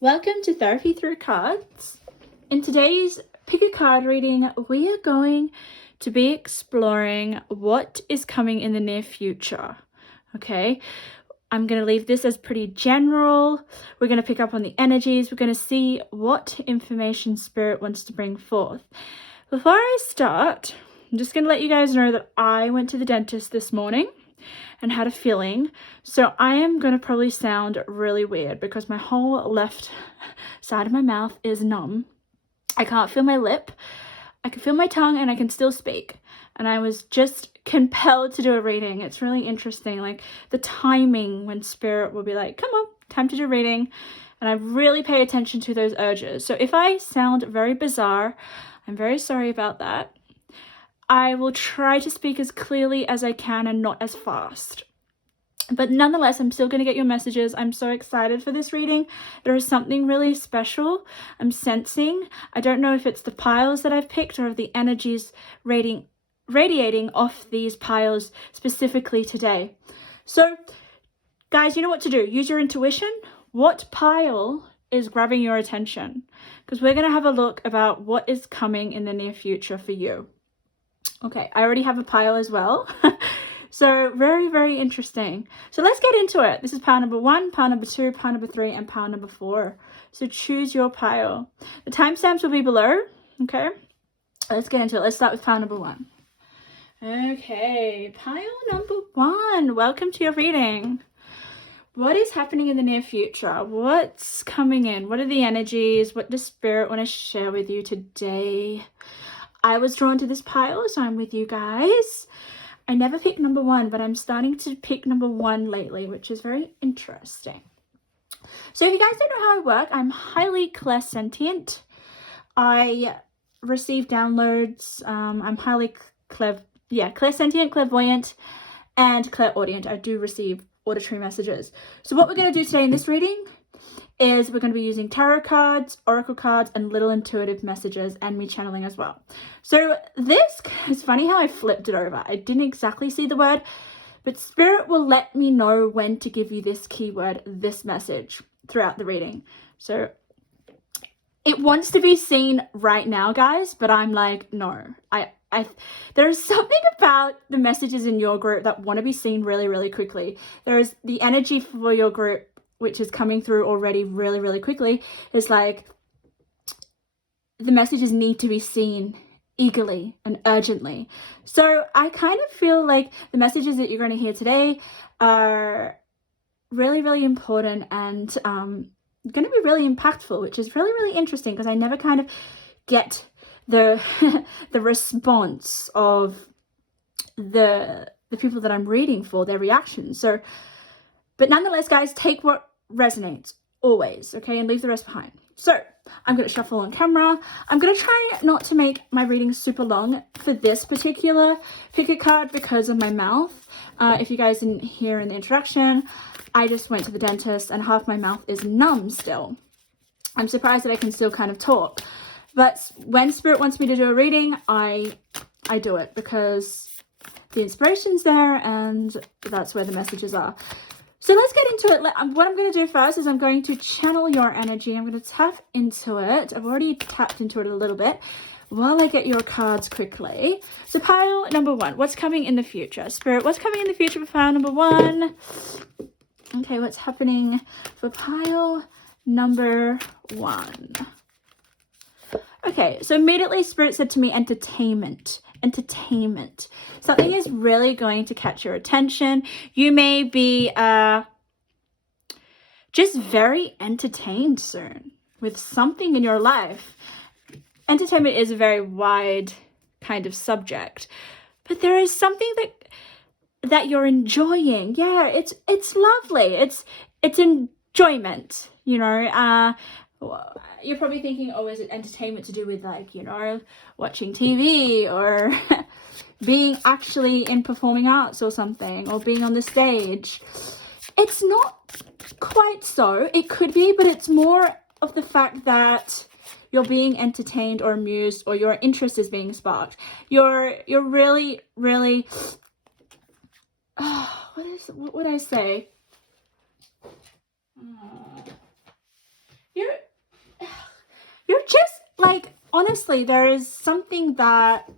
Welcome to Therapy Through Cards. In today's pick a card reading, we are going to be exploring what is coming in the near future. Okay, I'm going to leave this as pretty general. We're going to pick up on the energies. We're going to see what information Spirit wants to bring forth. Before I start, I'm just going to let you guys know that I went to the dentist this morning and had a feeling. So I am going to probably sound really weird because my whole left side of my mouth is numb. I can't feel my lip. I can feel my tongue and I can still speak. And I was just compelled to do a reading. It's really interesting, like the timing when Spirit will be like, come on, time to do a reading. And I really pay attention to those urges. So if I sound very bizarre, I'm very sorry about that. I will try to speak as clearly as I can and not as fast. But nonetheless, I'm still going to get your messages. I'm so excited for this reading. There is something really special I'm sensing. I don't know if it's the piles that I've picked or if the energies radiating off these piles specifically today. So, guys, you know what to do. Use your intuition. What pile is grabbing your attention? Because we're going to have a look about what is coming in the near future for you. Okay, I already have a pile as well. So very, very interesting. So let's get into it. This is pile number 1, pile number 2, pile number 3, and pile number 4. So choose your pile. The timestamps will be below. Okay, let's get into it. Let's start with pile number 1. Okay, pile number 1. Welcome to your reading. What is happening in the near future? What's coming in? What are the energies? What does Spirit want to share with you today? I was drawn to this pile, so I'm with you guys. I never pick number 1, but I'm starting to pick number 1 lately, which is very interesting. So if you guys don't know how I work, I'm highly clairsentient. I receive downloads. I'm highly clairsentient, clairvoyant, and clairaudient. I do receive auditory messages. So what we're going to do today in this reading is we're going to be using tarot cards, oracle cards, and little intuitive messages, and me channeling as well. So this is funny how I flipped it over. I didn't exactly see the word, but Spirit will let me know when to give you this keyword, this message throughout the reading. So it wants to be seen right now, guys, but I'm like, no. There is something about the messages in your group that want to be seen really, really quickly. There is the energy for your group, which is coming through already really, really quickly, is like the messages need to be seen eagerly and urgently. So I kind of feel like the messages that you're going to hear today are really, really important and going to be really impactful, which is really, really interesting because I never kind of get the the response of the people that I'm reading for, their reactions. So, but nonetheless, guys, take what resonates always, okay, and leave the rest behind. So I'm going to shuffle on camera. I'm going to try not to make my reading super long for this particular pick a card because of my mouth. If you guys didn't hear in the introduction, I just went to the dentist and half my mouth is numb still. I'm surprised that I can still kind of talk, but when Spirit wants me to do a reading, I do it because the inspiration's there and that's where the messages are. So let's get into it. What I'm going to do first is I'm going to channel your energy. I'm going to tap into it. I've already tapped into it a little bit while I get your cards quickly. So pile number 1, what's coming in the future? Spirit, what's coming in the future for pile number 1? Okay, what's happening for pile number 1? Okay, so immediately Spirit said to me, entertainment. Something is really going to catch your attention. You may be just very entertained soon with something in your life. Entertainment is a very wide kind of subject, but there is something that you're enjoying. Yeah, it's lovely. It's enjoyment, you know. You're probably thinking, oh, is it entertainment to do with, like, you know, watching TV or being actually in performing arts or something, or being on the stage? It's not quite so. It could be, but it's more of the fact that you're being entertained or amused, or your interest is being sparked. You're really, really, what would I say? You're honestly, there is something that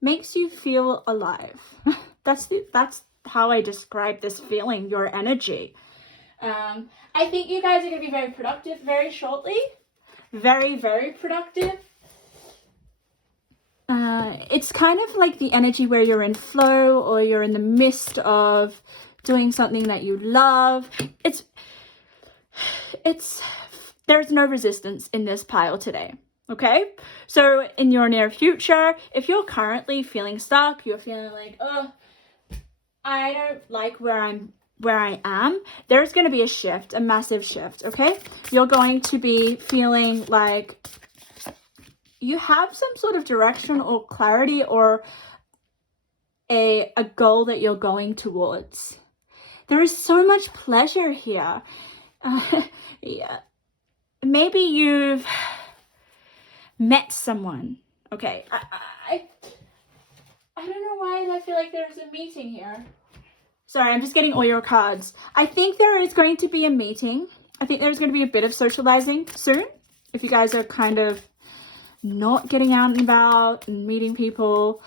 makes you feel alive. That's how I describe this feeling, your energy. I think you guys are going to be very productive very shortly. Very, very productive. It's kind of like the energy where you're in flow, or you're in the midst of doing something that you love. There's no resistance in this pile today. Okay, so in your near future, if you're currently feeling stuck, you're feeling like, oh, I don't like where I am, there's going to be a shift, a massive shift. Okay, you're going to be feeling like you have some sort of direction or clarity, or a goal that you're going towards. There is so much pleasure here. Yeah, maybe you've met someone. Okay, I don't know why I feel like there's a meeting here. Sorry, I'm just getting all your cards. I think there is going to be a meeting. I think there's going to be a bit of socializing soon. If you guys are kind of not getting out and about and meeting people,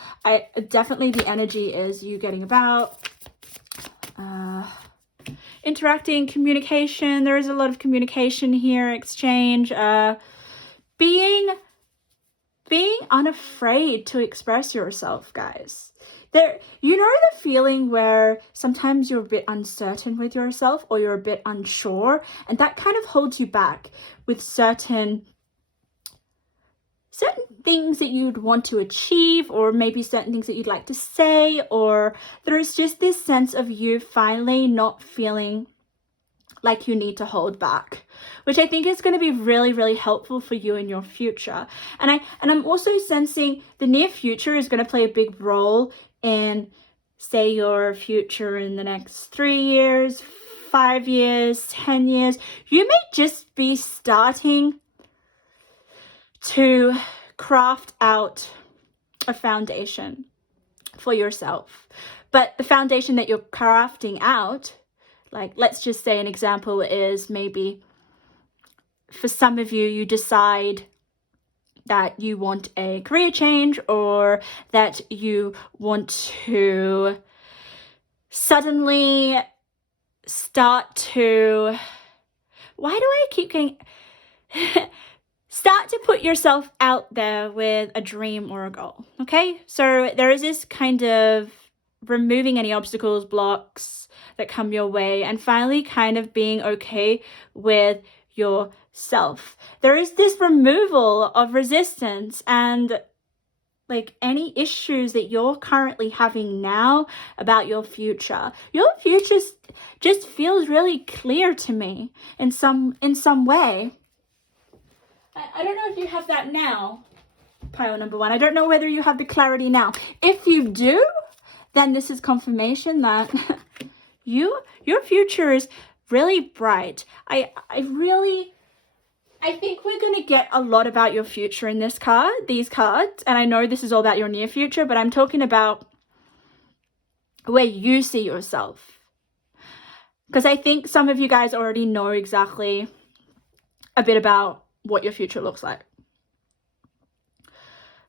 definitely the energy is you getting about, interacting, communication. There is a lot of communication here, exchange, being unafraid to express yourself, guys. You know the feeling where sometimes you're a bit uncertain with yourself, or you're a bit unsure, and that kind of holds you back with certain things that you'd want to achieve, or maybe certain things that you'd like to say, or there's just this sense of you finally not feeling like you need to hold back, which I think is going to be really, really helpful for you in your future. And I'm also sensing the near future is going to play a big role in, say, your future in the next 3 years, 5 years, 10 years. You may just be starting to craft out a foundation for yourself. But the foundation that you're crafting out, like, let's just say an example is maybe for some of you, you decide that you want a career change, or that you want to suddenly start to, why do I keep getting, start to put yourself out there with a dream or a goal. Okay, so there is this kind of removing any obstacles, blocks that come your way, and finally kind of being okay with yourself. There is this removal of resistance and like any issues that you're currently having now about your future. Your future just feels really clear to me in some way. I don't know if you have that now, pile number one. I don't know whether you have the clarity now. If you do, then this is confirmation that your future is really bright. I think we're going to get a lot about your future in these cards. And I know this is all about your near future, but I'm talking about where you see yourself. Because I think some of you guys already know exactly a bit about what your future looks like.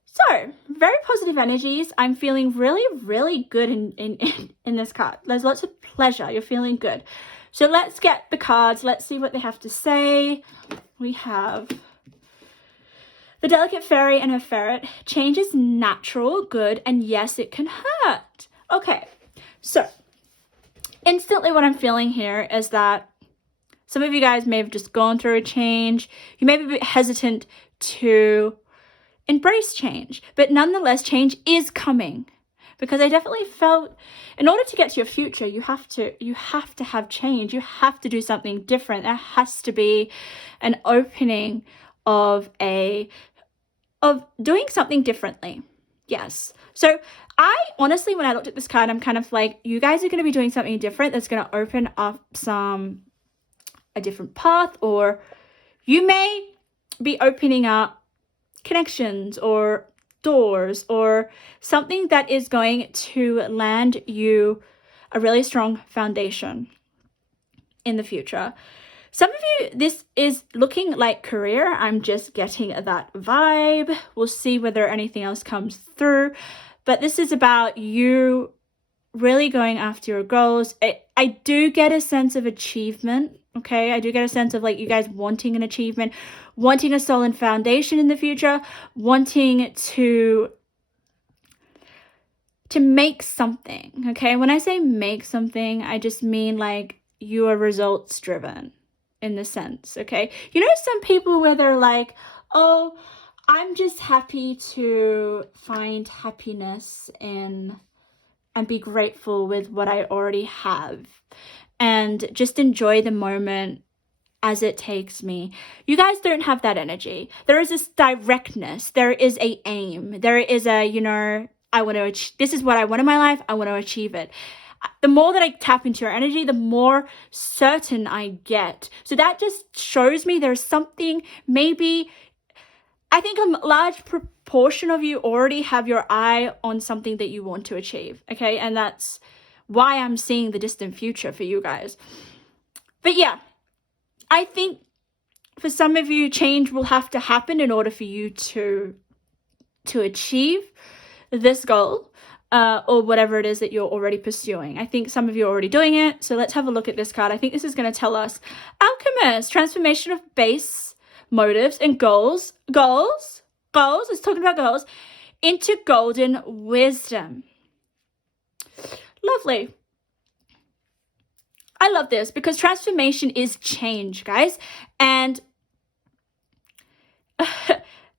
So, very positive energies. I'm feeling really, really good in this card. There's lots of pleasure. You're feeling good. So let's get the cards. Let's see what they have to say. We have the Delicate Fairy and her ferret. Change is natural, good, and yes, it can hurt. Okay, so instantly what I'm feeling here is that some of you guys may have just gone through a change. You may be a bit hesitant to embrace change, but nonetheless, change is coming. Because I definitely felt in order to get to your future, you have to have change. You have to do something different. There has to be an opening of doing something differently. Yes. So I honestly, when I looked at this card, I'm kind of like, you guys are going to be doing something different that's going to open up a different path, or you may be opening up connections or doors or something that is going to land you a really strong foundation in the future. Some of you, this is looking like career. I'm just getting that vibe. We'll see whether anything else comes through. But this is about you really going after your goals. I do get a sense of achievement, okay? I do get a sense of like you guys wanting an achievement, wanting a solid foundation in the future, wanting to make something, okay? When I say make something, I just mean like you are results driven in the sense, okay? You know, some people where they're like, oh, I'm just happy to find happiness in and be grateful with what I already have and just enjoy the moment as it takes me. You guys don't have that energy. There is this directness. There is a aim. There is a, you know, I want to, this is what I want in my life. I want to achieve it. The more that I tap into your energy, the more certain I get. So that just shows me there's something, maybe, I think a large proportion of you already have your eye on something that you want to achieve, okay? And that's why I'm seeing the distant future for you guys. But yeah, I think for some of you, change will have to happen in order for you to achieve this goal or whatever it is that you're already pursuing. I think some of you are already doing it. So let's have a look at this card. I think this is going to tell us Alchemist, transformation of base motives and goals. It's talking about goals into golden wisdom. Lovely. I love this because transformation is change, guys. And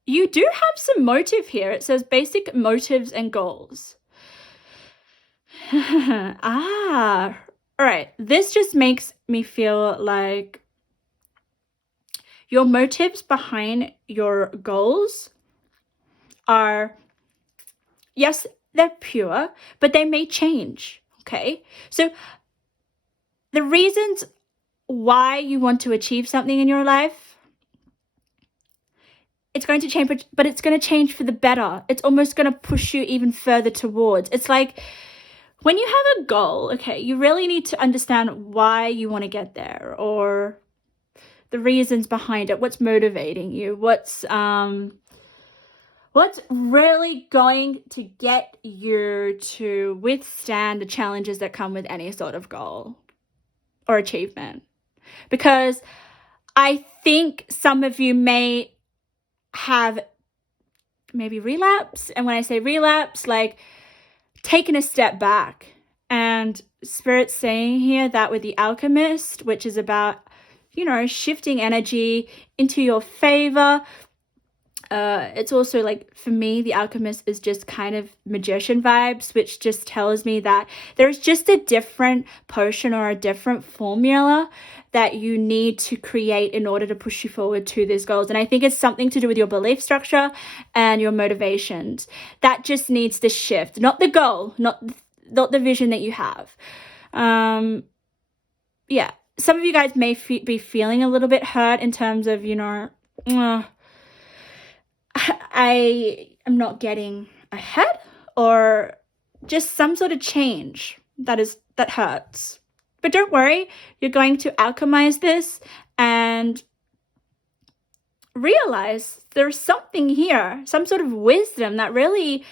you do have some motive here. It says basic motives and goals. All right. This just makes me feel like your motives behind your goals are, yes, they're pure, but they may change, okay? So the reasons why you want to achieve something in your life, it's going to change, but it's going to change for the better. It's almost going to push you even further towards. It's like when you have a goal, okay, you really need to understand why you want to get there or the reasons behind it, what's motivating you, what's really going to get you to withstand the challenges that come with any sort of goal or achievement. Because I think some of you may have maybe relapse. And when I say relapse, like taking a step back. And Spirit's saying here that with the Alchemist, which is about, you know, shifting energy into your favor. It's also like, for me, the Alchemist is just kind of magician vibes, which just tells me that there's just a different potion or a different formula that you need to create in order to push you forward to these goals. And I think it's something to do with your belief structure and your motivations. That just needs to shift, not the goal, not the vision that you have. Yeah, some of you guys may be feeling a little bit hurt in terms of, you know, I am not getting ahead, or just some sort of change that hurts. But don't worry, you're going to alchemize this and realize there's something here, some sort of wisdom that really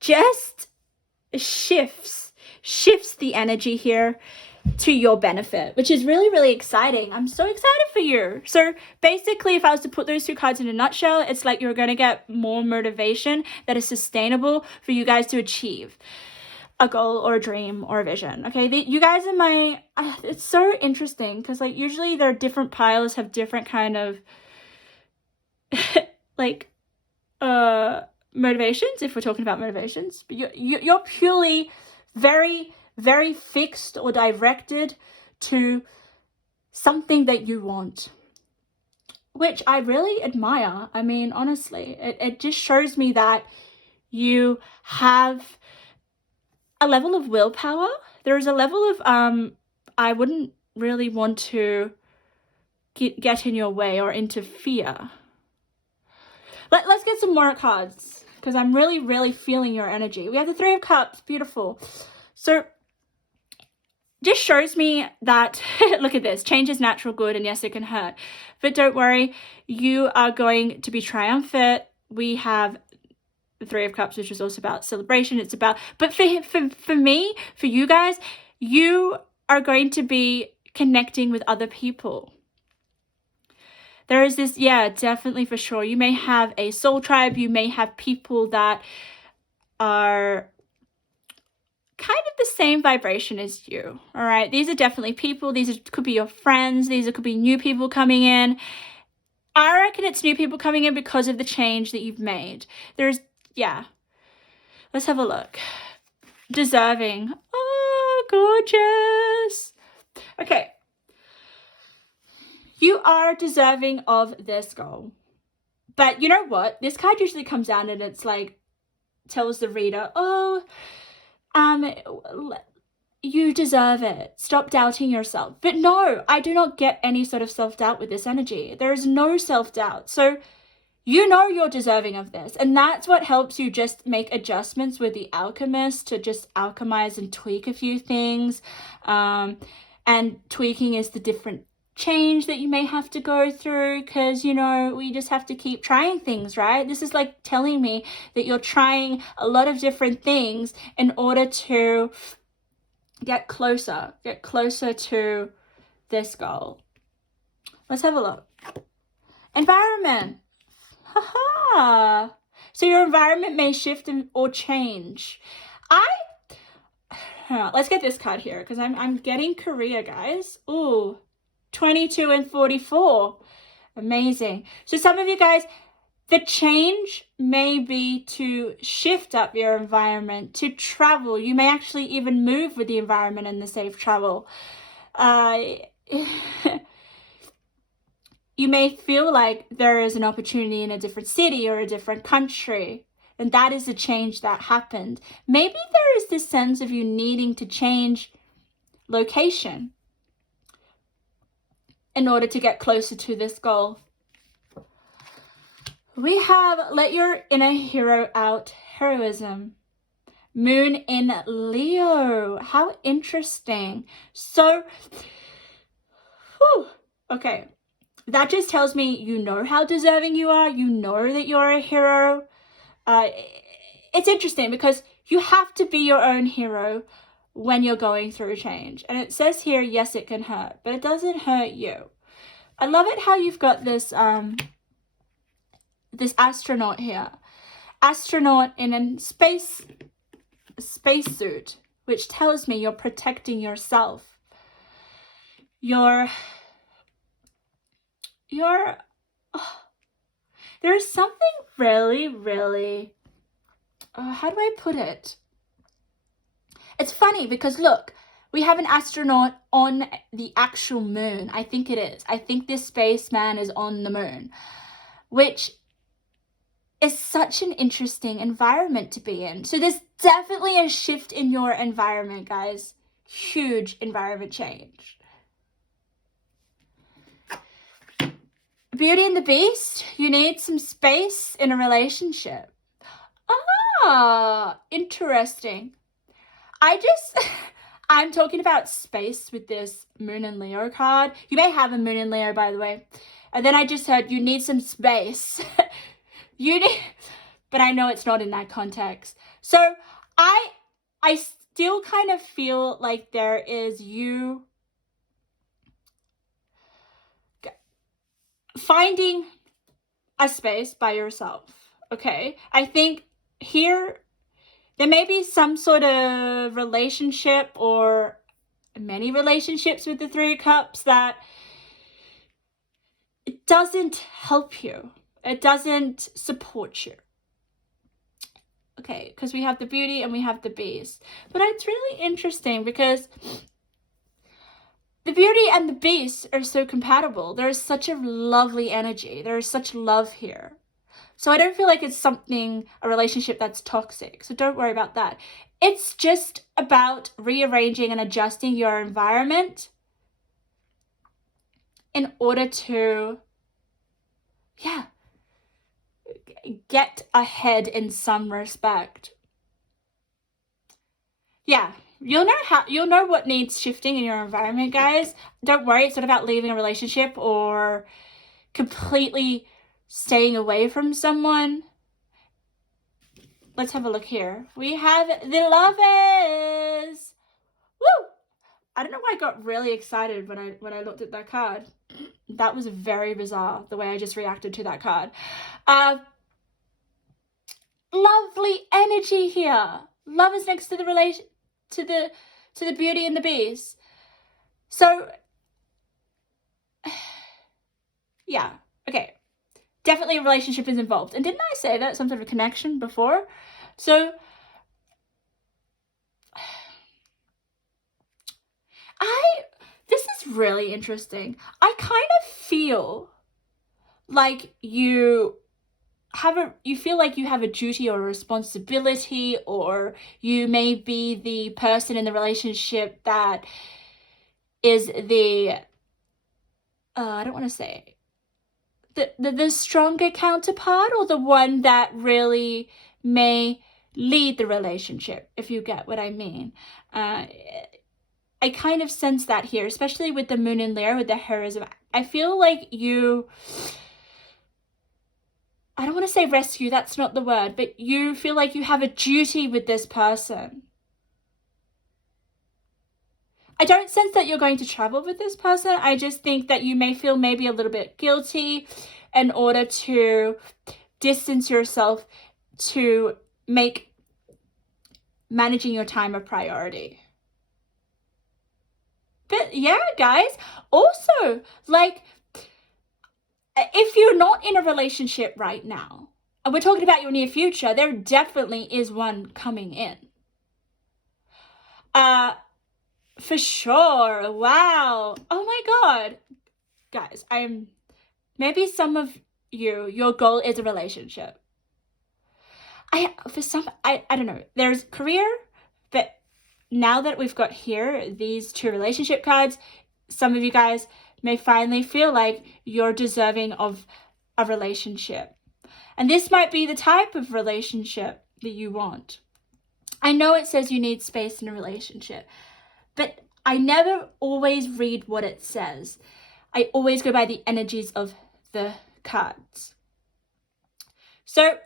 just shifts the energy here to your benefit, which is really, really exciting. I'm so excited for you. So basically, if I was to put those two cards in a nutshell, it's like you're going to get more motivation that is sustainable for you guys to achieve a goal or a dream or a vision. Okay, you guys in my, it's so interesting because like usually their different piles have different kind of like motivations, if we're talking about motivations, but you're purely very, very fixed or directed to something that you want, which I really admire. I mean, honestly, it just shows me that you have a level of willpower. There is a level of I wouldn't really want to get in your way or interfere. Let's get some more cards because I'm really, really feeling your energy. We have the Three of Cups. Beautiful. So just shows me that, look at this, change is natural good, and yes, it can hurt. But don't worry, you are going to be triumphant. We have the Three of Cups, which is also about celebration. It's about, but for me, for you guys, you are going to be connecting with other people. There is this, yeah, definitely, for sure. You may have a soul tribe. You may have people that are kind of the same vibration as you. All right, these are definitely people. Could be your friends. Could be new people coming in. I reckon it's new people coming in because of the change that you've made. Yeah. Let's have a look. Deserving. Oh, gorgeous. Okay. You are deserving of this goal. But you know what? This card usually comes out and it's like, tells the reader, oh, you deserve it. Stop doubting yourself. But no, I do not get any sort of self-doubt with this energy. There is no self-doubt. So you know you're deserving of this. And that's what helps you just make adjustments with the alchemist to just alchemize and tweak a few things. And tweaking is the different change that you may have to go through, because, you know, we just have to keep trying things, right? This is like telling me that you're trying a lot of different things in order to get closer to this goal. Let's have a look. Environment. Haha. So your environment may shift or change. Let's get this card here, because I'm getting Korea, guys. Ooh, 22 and 44. Amazing. So some of you guys, the change may be to shift up your environment, to travel. You may actually even move with the environment and the safe travel. You may feel like there is an opportunity in a different city or a different country, and that is a change that happened. Maybe there is this sense of you needing to change location in order to get closer to this goal. We have let your inner hero out, heroism. Moon in Leo. How interesting. So, okay. That just tells me you know how deserving you are. You know that you're a hero. It's interesting because you have to be your own hero when you're going through change. And it says here, yes, it can hurt, but it doesn't hurt you. I love it how you've got this this astronaut here. Astronaut in a spacesuit, which tells me you're protecting yourself. There's something really, really, how do I put it? It's funny because look, we have an astronaut on the actual moon. I think it is. I think this spaceman is on the moon, which is such an interesting environment to be in. So there's definitely a shift in your environment, guys. Huge environment change. Beauty and the Beast, you need some space in a relationship. Ah, interesting. I'm talking about space with this Moon and Leo card. You may have a Moon and Leo, by the way. And then I just heard you need some space. But I know it's not in that context. So I still kind of feel like there is you finding a space by yourself, okay? I think here there may be some sort of relationship or many relationships with the Three of Cups that it doesn't help you. It doesn't support you. Okay, because we have the Beauty and we have the Beast. But it's really interesting because the Beauty and the Beast are so compatible. There is such a lovely energy. There is such love here. So I don't feel like it's a relationship that's toxic. So don't worry about that. It's just about rearranging and adjusting your environment in order to, get ahead in some respect. Yeah, you'll know what needs shifting in your environment, guys. Don't worry, it's not about leaving a relationship or completely staying away from someone. Let's have a look here. We have the Lovers. Woo! I don't know why I got really excited when I looked at that card. That was very bizarre, the way I just reacted to that card. Lovely energy here. Love is next to the relation to the Beauty and the Beast. So yeah, okay. Definitely a relationship is involved. And didn't I say that? Some sort of connection before? So this is really interesting. I kind of feel like you feel like you have a duty or a responsibility, or you may be the person in the relationship that is the I don't want to say the stronger counterpart, or the one that really may lead the relationship, if you get what I mean. I kind of sense that here, especially with the Moon in Leo, with the heroism. I feel like you, I don't want to say rescue, that's not the word, but you feel like you have a duty with this person. I don't sense that you're going to travel with this person. I just think that you may feel maybe a little bit guilty in order to distance yourself, to make managing your time a priority. But yeah, guys, also, like, if you're not in a relationship right now, and we're talking about your near future, there definitely is one coming in. For sure. Wow. Oh my God. Guys, maybe some of your goal is a relationship. I don't know. There's career, but now that we've got here these two relationship cards, some of you guys may finally feel like you're deserving of a relationship. And this might be the type of relationship that you want. I know it says you need space in a relationship, but I never always read what it says. I always go by the energies of the cards. So,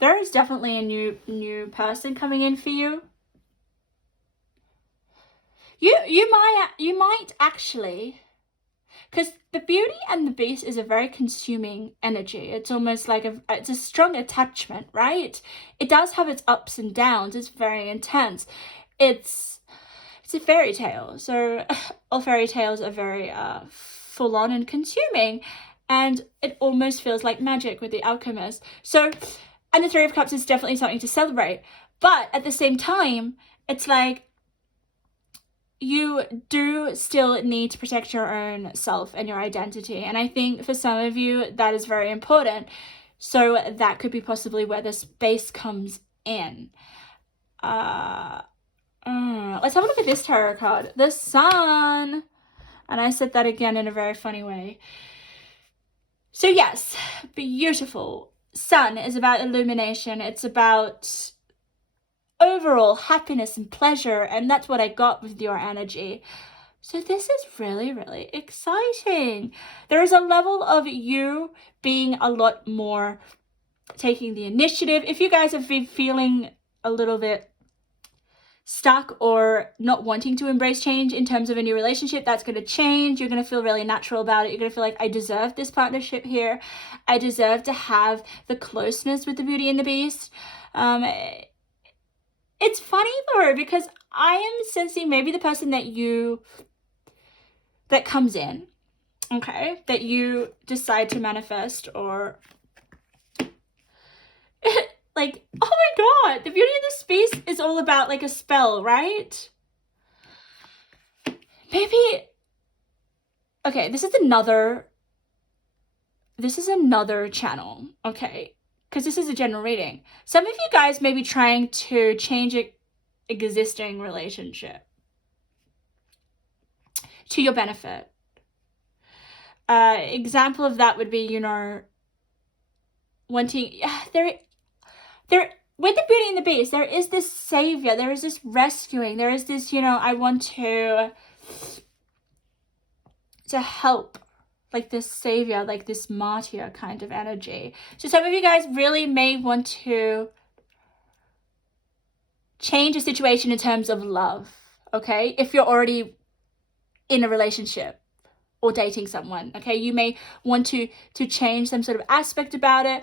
there is definitely a new person coming in for you. You might actually, because the Beauty and the Beast is a very consuming energy. It's almost like it's a strong attachment, right? It does have its ups and downs. It's very intense. It's a fairy tale. So all fairy tales are very full on and consuming, and it almost feels like magic with the Alchemist. So, and the Three of Cups is definitely something to celebrate. But at the same time, it's like, you do still need to protect your own self and your identity. And I think for some of you, that is very important. So that could be possibly where the space comes in. Let's have a look at this tarot card. The Sun. And I said that again in a very funny way. So yes, beautiful. Sun is about illumination. It's about overall happiness and pleasure, and that's what I got with your energy. So this is really, really exciting. There is a level of you being a lot more taking the initiative. If you guys have been feeling a little bit stuck or not wanting to embrace change in terms of a new relationship, that's going to change. You're going to feel really natural about it. You're going to feel like, I deserve this partnership here. I deserve to have the closeness with the Beauty and the Beast. It's funny though, because I am sensing maybe the person that comes in, okay, that you decide to manifest, or like, oh my God, the Beauty and the Beast is all about like a spell, right? Maybe, okay, this is another channel, okay? Because this is a general reading. Some of you guys may be trying to change an existing relationship to your benefit. Example of that would be, wanting, with the Beauty and the Beast, there is this savior, there is this rescuing, there is this, I want to help, like this savior, like this martyr kind of energy. So some of you guys really may want to change a situation in terms of love, okay? If you're already in a relationship or dating someone, okay? You may want to change some sort of aspect about it,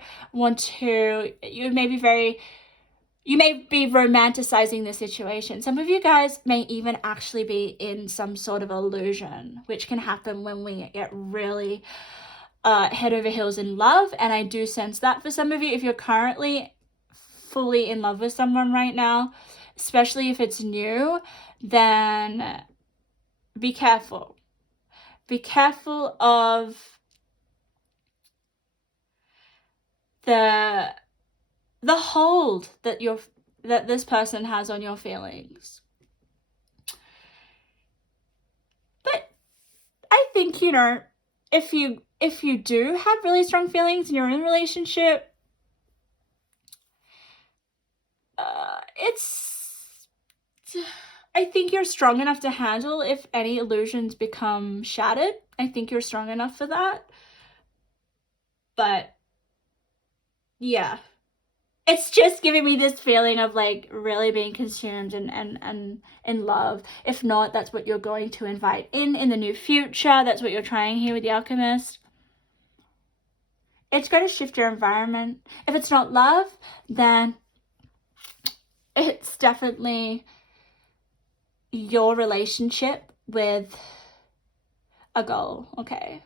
you may be romanticizing the situation. Some of you guys may even actually be in some sort of illusion, which can happen when we get really head over heels in love. And I do sense that for some of you, if you're currently fully in love with someone right now, especially if it's new, then be careful. Be careful of the hold that this person has on your feelings. But I think, if you do have really strong feelings and you're in a relationship, I think you're strong enough to handle if any illusions become shattered. I think you're strong enough for that. But yeah, it's just giving me this feeling of like really being consumed and in love. If not, that's what you're going to invite in the near future. That's what you're trying here with the Alchemist. It's going to shift your environment. If it's not love, then it's definitely your relationship with a goal, okay?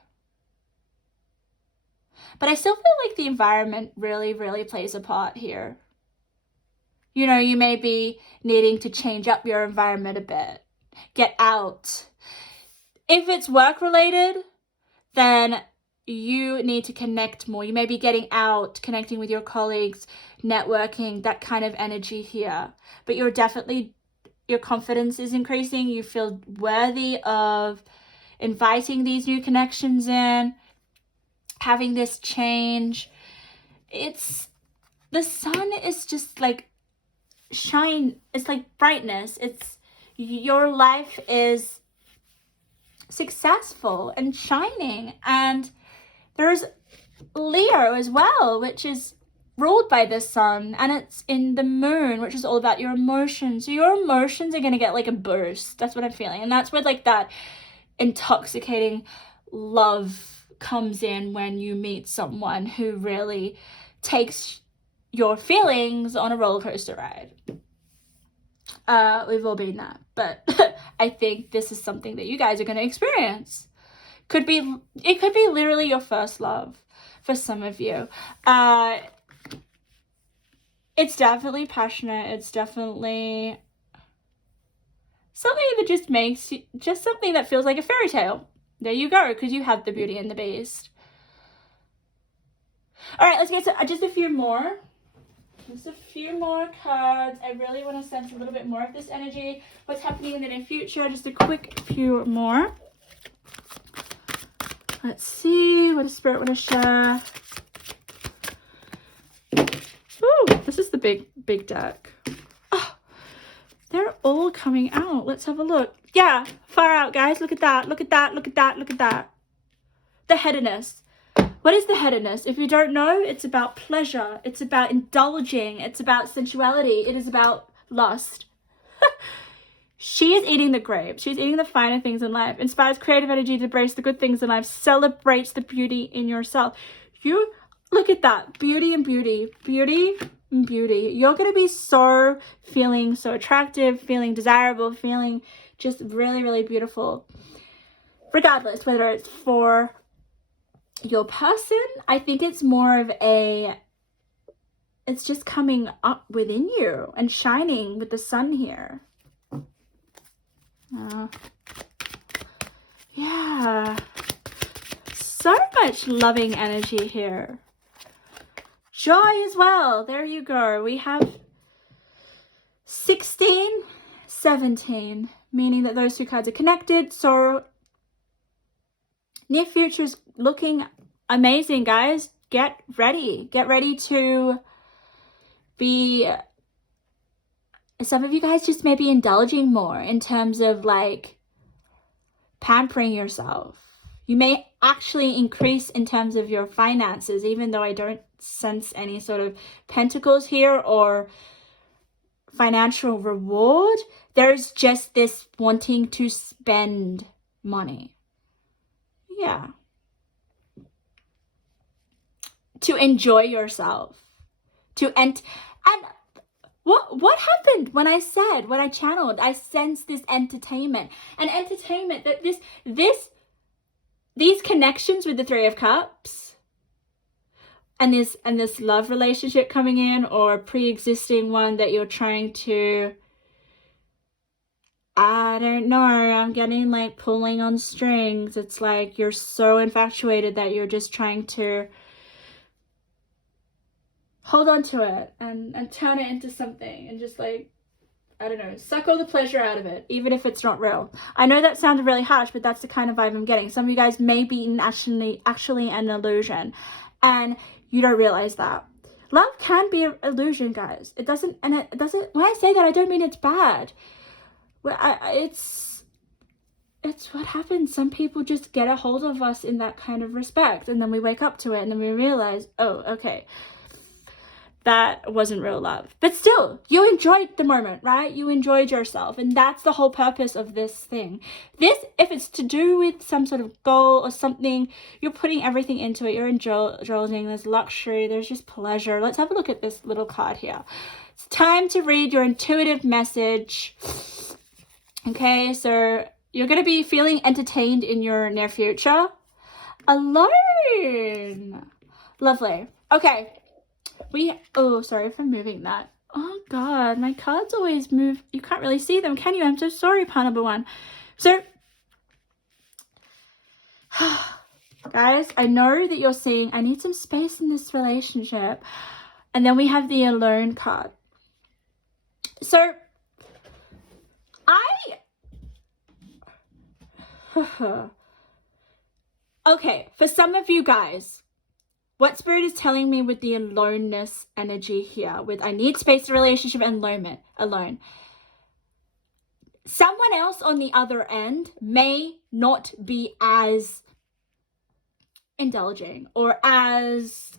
But I still feel like the environment really, really plays a part here. You may be needing to change up your environment a bit. Get out. If it's work related, then you need to connect more. You may be getting out, connecting with your colleagues, networking, that kind of energy here. But your confidence is increasing. You feel worthy of inviting these new connections in, having this change. The sun is just like shine. It's like brightness. Your life is successful and shining. And there's Leo as well, which is ruled by the sun, and it's in the moon, which is all about your emotions. So your emotions are going to get like a boost. That's what I'm feeling. And that's where like that intoxicating love comes in, when you meet someone who really takes your feelings on a roller coaster ride. We've all been that, but I think this is something that you guys are going to experience. It could be literally your first love for some of you. It's definitely passionate. It's definitely something that just something that feels like a fairy tale. There you go, because you have the Beauty and the Beast. All right, let's get to just a few more. Just a few more cards. I really want to sense a little bit more of this energy. What's happening in the near future? Just a quick few more. Let's see. What does Spirit want to share? Ooh, this is the big deck. Oh, they're all coming out. Let's have a look. Yeah, far out, guys. Look at that. Look at that. Look at that. Look at that. The headedness. What is the headedness? If you don't know, it's about pleasure. It's about indulging. It's about sensuality. It is about lust. She is eating the grapes. She's eating the finer things in life. Inspires creative energy to embrace the good things in life. Celebrates the beauty in yourself. You look at that. Beauty and beauty. Beauty and beauty. You're going to be feeling so attractive, feeling desirable, feeling just really, really beautiful. Regardless, whether it's for your person, I think it's more of it's just coming up within you and shining with the sun here. Yeah, so much loving energy here. Joy as well. There you go. We have 16, 17, meaning that those two cards are connected. So near future is looking amazing, guys. Get ready to some of you guys just may be indulging more in terms of like pampering yourself. You may actually increase in terms of your finances, even though I don't sense any sort of pentacles here or financial reward. There's just this wanting to spend money. Yeah. To enjoy yourself. And what happened when I channeled, I sensed this entertainment. And entertainment, that these connections with the Three of Cups and this love relationship coming in, or a pre-existing one that you're trying to, I don't know, I'm getting like pulling on strings. It's like you're so infatuated that you're just trying to hold on to it and turn it into something and just like, I don't know, suck all the pleasure out of it, even if it's not real. I know that sounded really harsh, but that's the kind of vibe I'm getting. Some of you guys may be actually an illusion, and you don't realize that. Love can be an illusion, guys. It doesn't, when I say that, I don't mean it's bad. Well, it's what happens. Some people just get a hold of us in that kind of respect, and then we wake up to it, and then we realize, oh, okay, that wasn't real love. But still, you enjoyed the moment, right? You enjoyed yourself. And that's the whole purpose of this thing. This, if it's to do with some sort of goal or something, you're putting everything into it. You're indulging. There's luxury. There's just pleasure. Let's have a look at this little card here. It's time to read your intuitive message. Okay, so you're going to be feeling entertained in your near future. Alone. Lovely. Okay. Sorry if I'm moving that. Oh God, my cards always move. You can't really see them, can you? I'm so sorry, part number one. So, guys, I know that you're saying, I need some space in this relationship. And then we have the alone card. So, okay, for some of you guys, what Spirit is telling me with the aloneness energy here, with I need space, relationship, and alone. Someone else on the other end may not be as indulging or as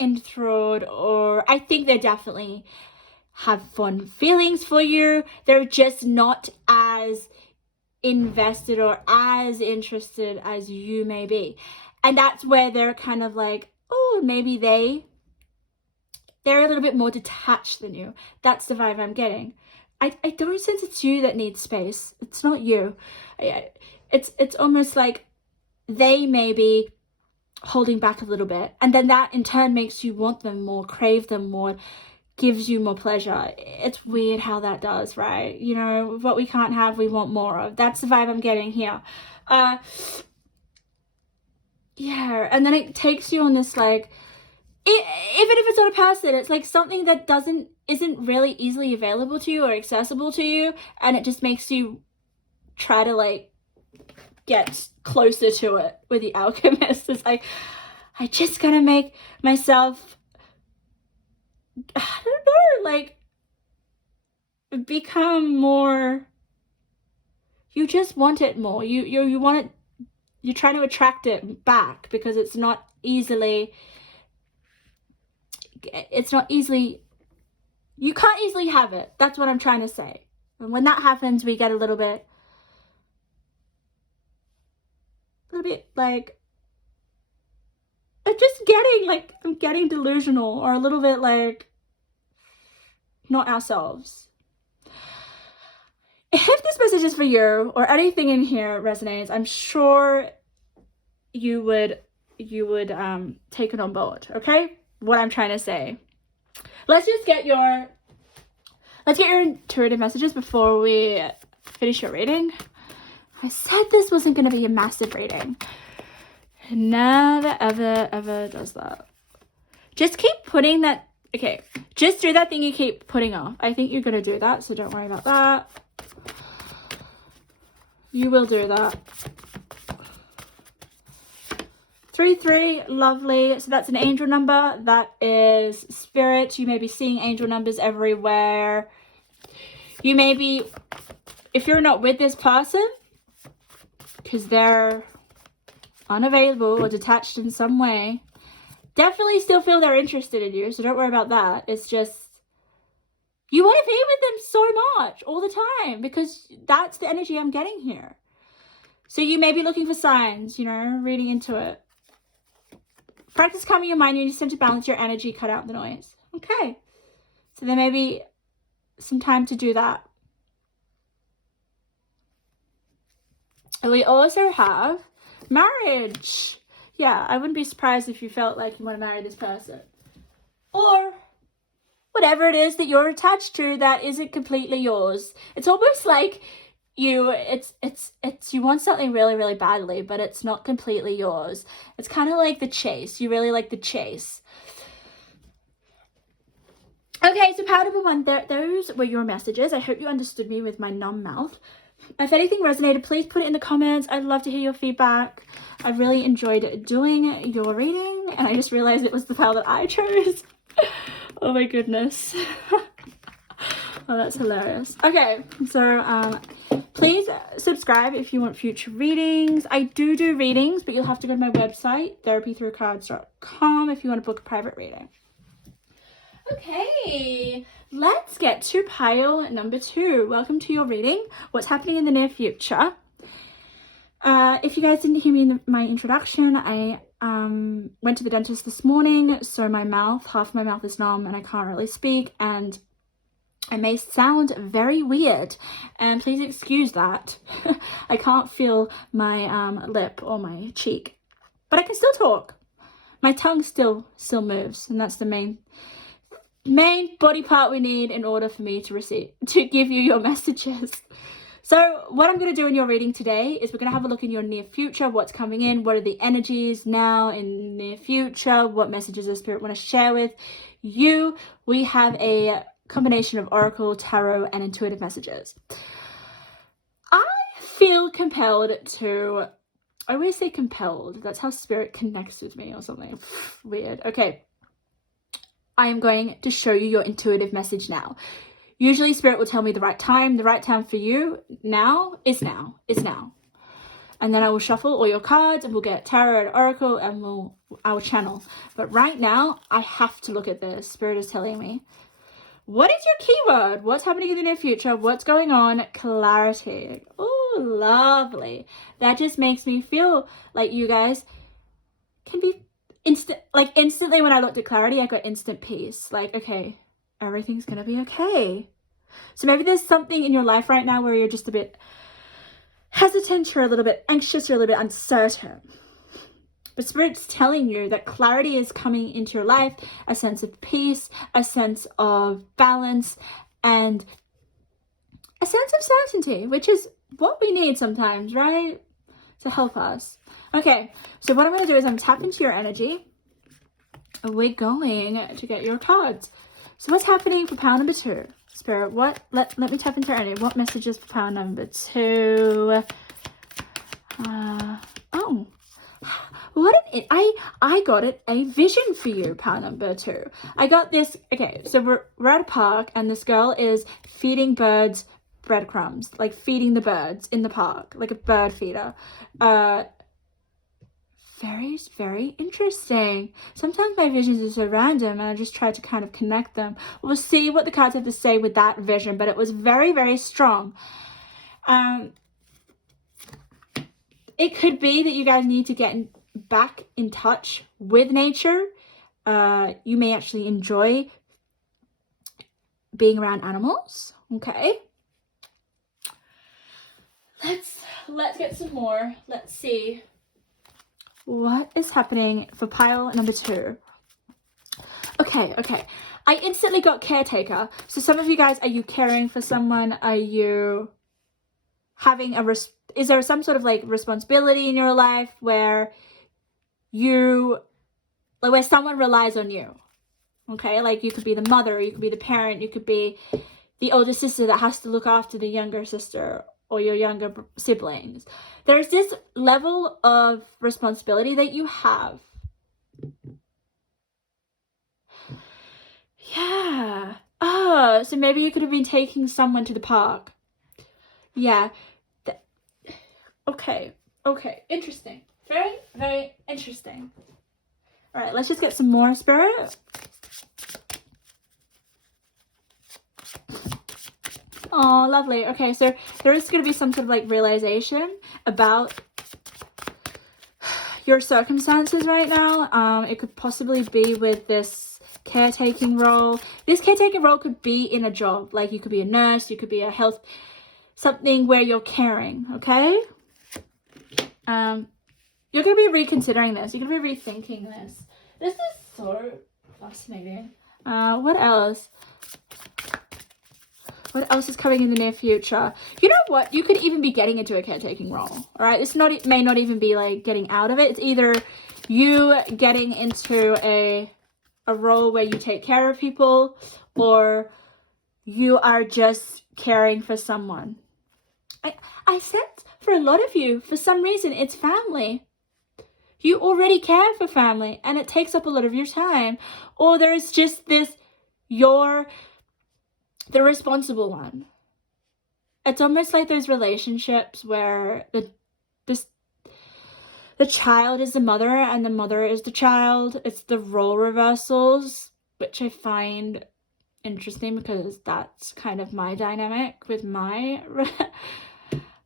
enthralled, or I think they definitely have fun feelings for you. They're just not as invested or as interested as you may be. And that's where they're kind of like, oh, maybe they're a little bit more detached than you. That's the vibe I'm getting. I don't sense it's you that needs space. It's not you. It's almost like they may be holding back a little bit. And then that in turn makes you want them more, crave them more, gives you more pleasure. It's weird how that does, right? You know, what we can't have, we want more of. That's the vibe I'm getting here. Yeah, and then it takes you on this like, even if it's not a person, it's like something that isn't really easily available to you or accessible to you, and it just makes you try to like get closer to it. With the Alchemist, it's like, I just gotta make myself, I don't know, like become more. You just want it more. You want it. You're trying to attract it back because it's not easily, you can't easily have it. That's what I'm trying to say. And when that happens, we get a little bit like, I'm getting delusional, or a little bit like not ourselves. If this message is for you, or anything in here resonates, I'm sure you would take it on board. Okay, what I'm trying to say. Let's get your intuitive messages before we finish your reading. I said this wasn't going to be a massive reading. It never ever does that. Just keep putting that. Okay, just do that thing you keep putting off. I think you're going to do that, so don't worry about that. You will do that. 33, lovely. So that's an angel number. That is spirit. You may be seeing angel numbers everywhere. You may be, if you're not with this person, because they're unavailable or detached in some way, definitely still feel they're interested in you. So don't worry about that. It's just, you want to be with them so much all the time, because that's the energy I'm getting here. So you may be looking for signs, you know, reading into it. Practice calming your mind. You need to balance your energy, cut out the noise. Okay. So there may be some time to do that. And we also have marriage. Yeah, I wouldn't be surprised if you felt like you want to marry this person. Or whatever it is that you're attached to that isn't completely yours. It's almost like you want something really, really badly, but it's not completely yours. It's kind of like the chase. You really like the chase. Okay, so power number 1, those were your messages. I hope you understood me with my numb mouth. If anything resonated, please put it in the comments. I'd love to hear your feedback. I really enjoyed doing your reading, and I just realized it was the pile that I chose. Oh my goodness. Oh, that's hilarious. Okay, so please subscribe if you want future readings. I do readings, but you'll have to go to my website, therapythroughcards.com, if you want to book a private reading. Okay, let's get to pile number 2. Welcome to your reading. What's happening in the near future? If you guys didn't hear me in my introduction, I went to the dentist this morning, so half my mouth is numb and I can't really speak, and I may sound very weird, and please excuse that. I can't feel my lip or my cheek, but I can still talk. My tongue still moves, and that's the main body part we need in order for me to give you your messages. So what I'm going to do in your reading today is we're going to have a look in your near future, what's coming in, what are the energies now in near future, what messages the spirit want to share with you. We have a combination of oracle, tarot, and intuitive messages. I feel compelled to, I always say compelled, that's how spirit connects with me or something weird. Okay, I am going to show you your intuitive message now. Usually spirit will tell me the right time for you now is now. And then I will shuffle all your cards and we'll get tarot and oracle and I will channel. But right now I have to look at this. Spirit is telling me. What is your keyword? What's happening in the near future? What's going on? Clarity. Oh, lovely. That just makes me feel like you guys can be instantly when I looked at clarity, I got instant peace. Like, okay, everything's gonna be okay. So maybe there's something in your life right now where you're just a bit hesitant, you're a little bit anxious, you're a little bit uncertain. But Spirit's telling you that clarity is coming into your life, a sense of peace, a sense of balance, and a sense of certainty, which is what we need sometimes, right? To help us. Okay, so what I'm going to do is I'm tapping into your energy. And we're going to get your cards. So what's happening for pile number 2? Spirit, let me tap into your energy. What messages for pile number 2? I got it, a vision for you, pile number 2. I got this. Okay, so we're at a park and this girl is feeding birds breadcrumbs, like feeding the birds in the park, like a bird feeder. Very, very interesting. Sometimes my visions are so random and I just try to kind of connect them. We'll see what the cards have to say with that vision, but it was very, very strong. It could be that you guys need to get back in touch with nature. You may actually enjoy being around animals. Okay. Let's get some more. Let's see. What is happening for pile number 2? Okay. I instantly got caretaker. So some of you guys, are you caring for someone? Are you having is there some sort of like responsibility in your life where someone relies on you? Okay, like you could be the mother, you could be the parent, you could be the older sister that has to look after the younger sister, or your younger siblings. There's this level of responsibility that you have. Yeah. Oh, so maybe you could have been taking someone to the park. Yeah. Okay. Interesting. Very, very interesting. All right, let's just get some more, Spirit. Oh, lovely. Okay, so there is going to be some sort of like realization about your circumstances right now. It could possibly be with this caretaking role. This caretaking role could be in a job. Like you could be a nurse, you could be a health, something where you're caring, okay? You're going to be reconsidering this. You're going to be rethinking this. This is so fascinating. What else? What else is coming in the near future? You know what? You could even be getting into a caretaking role. All right. This may not even be like getting out of it. It's either you getting into a role where you take care of people, or you are just caring for someone. I sense for a lot of you, for some reason, it's family. You already care for family and it takes up a lot of your time. Or there's just this, you're the responsible one. It's almost like those relationships where the child is the mother and the mother is the child. It's the role reversals, which I find interesting because that's kind of my dynamic with my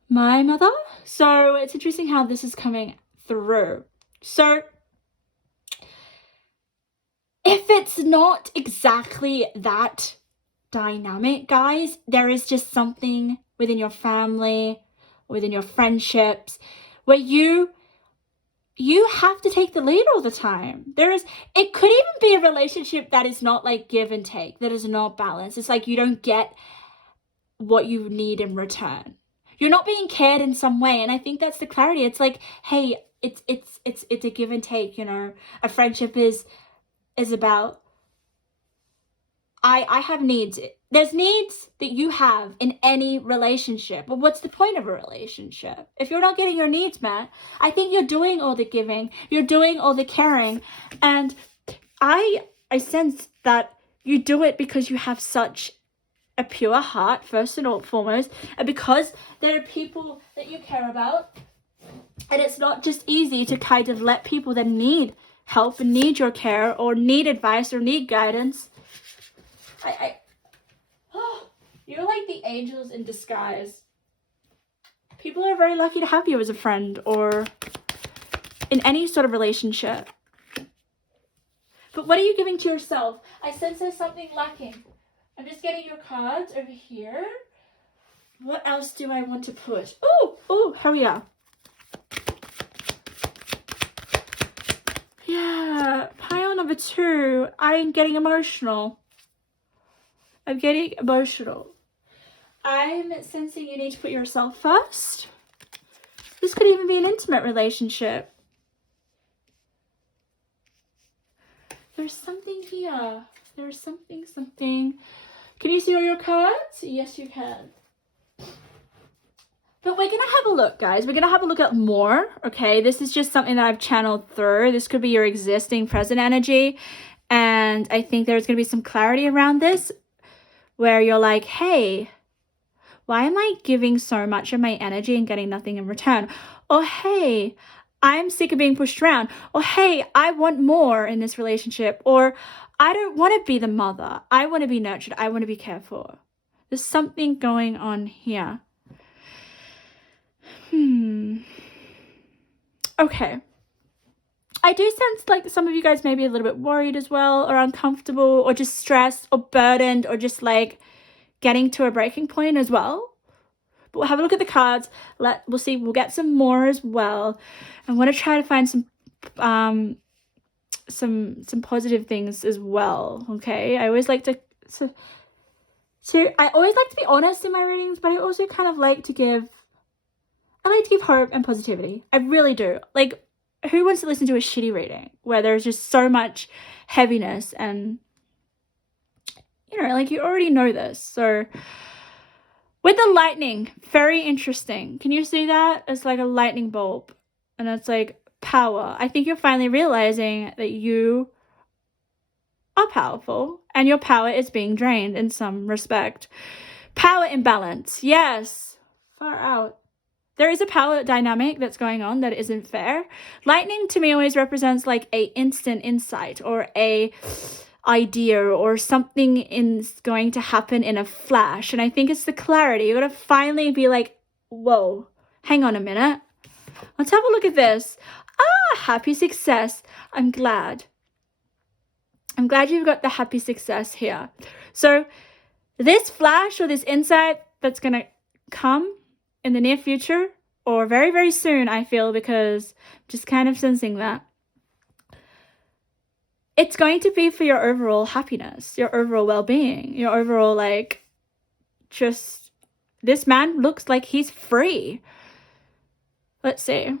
mother. So it's interesting how this is coming through. So if it's not exactly that dynamic, guys, there is just something within your family, within your friendships, where you have to take the lead all the time. It could even be a relationship that is not like give and take, that is not balanced. It's like you don't get what you need in return. You're not being cared in some way. And I think that's the clarity. It's like, hey, it's a give and take, you know. A friendship is about, I have needs. There's needs that you have in any relationship. But what's the point of a relationship? If you're not getting your needs met, I think you're doing all the giving. You're doing all the caring. And I sense that you do it because you have such a pure heart, first and foremost. And because there are people that you care about. And it's not just easy to kind of let people that need help and need your care or need advice or need guidance. You're like the angels in disguise. People are very lucky to have you as a friend or in any sort of relationship. But what are you giving to yourself? I sense there's something lacking. I'm just getting your cards over here. What else do I want to put? Oh, here we are. Yeah, pile number 2. I'm getting emotional. I'm sensing you need to put yourself first. This could even be an intimate relationship. There's something here. There's something. Can you see all your cards? Yes, you can. But we're going to have a look, guys. We're going to have a look at more, okay? This is just something that I've channeled through. This could be your existing present energy. And I think there's going to be some clarity around this where you're like, hey, why am I giving so much of my energy and getting nothing in return? Or, hey, I'm sick of being pushed around. Or, hey, I want more in this relationship. Or, I don't want to be the mother. I want to be nurtured. I want to be cared for. There's something going on here. Okay. I do sense like some of you guys may be a little bit worried as well, or uncomfortable, or just stressed, or burdened, or just like getting to a breaking point as well. But we'll have a look at the cards. We'll see. We'll get some more as well. I want to try to find some positive things as well. Okay. I always like to be honest in my readings, but I also kind of like to give hope and positivity. I really do. Like, who wants to listen to a shitty reading where there's just so much heaviness and, you know, like you already know this. So With the lightning, very interesting. Can you see that? It's like a lightning bulb. And it's like power. I think you're finally realizing that you are powerful and your power is being drained in some respect. Power imbalance. Yes. Far out. There is a power dynamic that's going on that isn't fair. Lightning to me always represents like a instant insight or a idea or something is going to happen in a flash. And I think it's the clarity. You gotta finally be like, whoa, hang on a minute. Let's have a look at this. Happy success. I'm glad you've got the happy success here. So this flash or this insight that's gonna come in the near future or very, very soon, I feel, because I'm just kind of sensing that. It's going to be for your overall happiness, your overall well-being, your overall, like, just, this man looks like he's free. Let's see.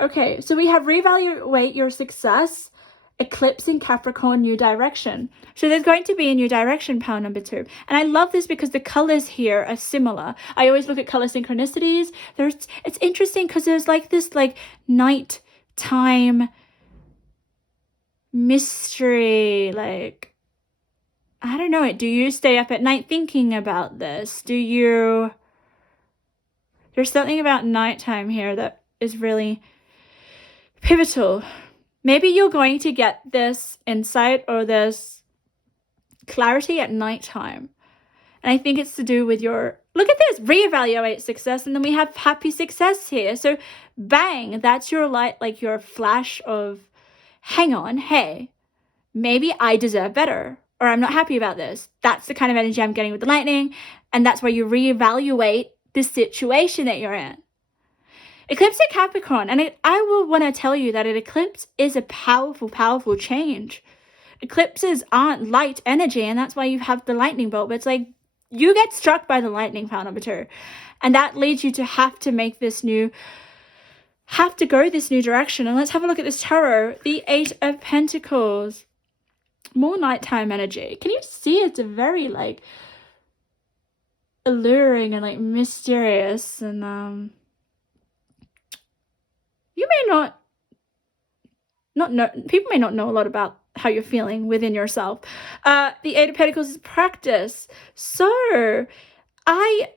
Okay. So we have reevaluate your success, eclipse in Capricorn, new direction. So there's going to be a new direction, pile number 2. And I love this because the colors here are similar. I always look at color synchronicities. It's interesting because there's like this like nighttime mystery, like, I don't know, do you stay up at night thinking about this? There's something about nighttime here that is really pivotal. Maybe you're going to get this insight or this clarity at nighttime. And I think it's to do with your, look at this, reevaluate success. And then we have happy success here. So bang, that's your light, like your flash of, hang on, hey, maybe I deserve better, or I'm not happy about this. That's the kind of energy I'm getting with the lightning. And that's where you reevaluate the situation that you're in. Eclipse at Capricorn, and I will want to tell you that an eclipse is a powerful, powerful change. Eclipses aren't light energy, and that's why you have the lightning bolt. But it's like you get struck by the lightning, pile number 2, and that leads you to have to go this new direction. And let's have a look at this tarot, the 8 of Pentacles. More nighttime energy. Can you see it's a very like alluring and like mysterious, and you may not know, people may not know a lot about how you're feeling within yourself. The 8 of Pentacles is practice. So 8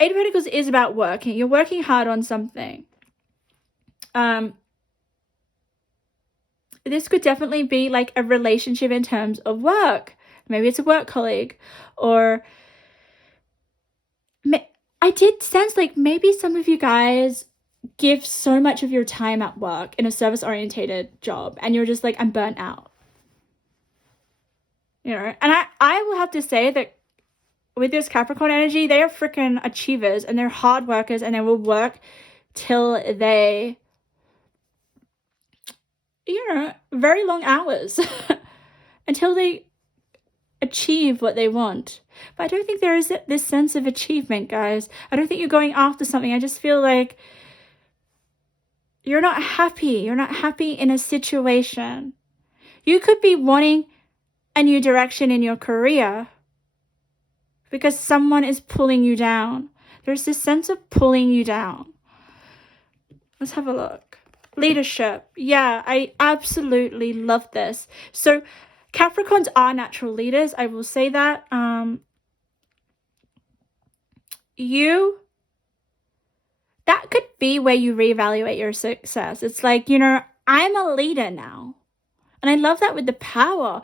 of Pentacles is about working. You're working hard on something. This could definitely be like a relationship in terms of work. Maybe it's a work colleague, or I did sense like maybe some of you guys give so much of your time at work in a service-orientated job and you're just like, I'm burnt out. You know, and I will have to say that with this Capricorn energy, they are freaking achievers and they're hard workers and they will work till they, you know, very long hours until they achieve what they want. But I don't think there is this sense of achievement, guys. I don't think you're going after something. I just feel like you're not happy. You're not happy in a situation. You could be wanting a new direction in your career because someone is pulling you down. There's this sense of pulling you down. Let's have a look. Leadership. Yeah, I absolutely love this. So Capricorns are natural leaders. I will say that. That could be where you reevaluate your success. It's like, you know, I'm a leader now. And I love that with the power,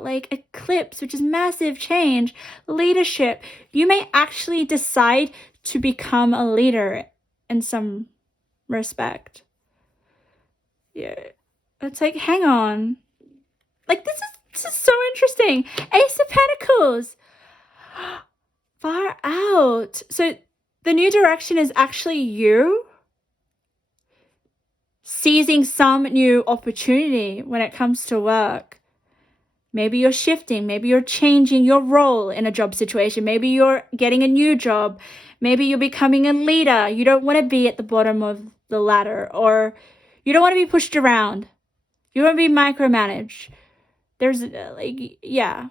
like eclipse, which is massive change, leadership. You may actually decide to become a leader in some respect. Yeah. It's like, hang on. Like, this is so interesting. Ace of Pentacles. Far out. So the new direction is actually you seizing some new opportunity when it comes to work. Maybe you're shifting. Maybe you're changing your role in a job situation. Maybe you're getting a new job. Maybe you're becoming a leader. You don't want to be at the bottom of the ladder, or you don't want to be pushed around. You want to be micromanaged. There's like, yeah.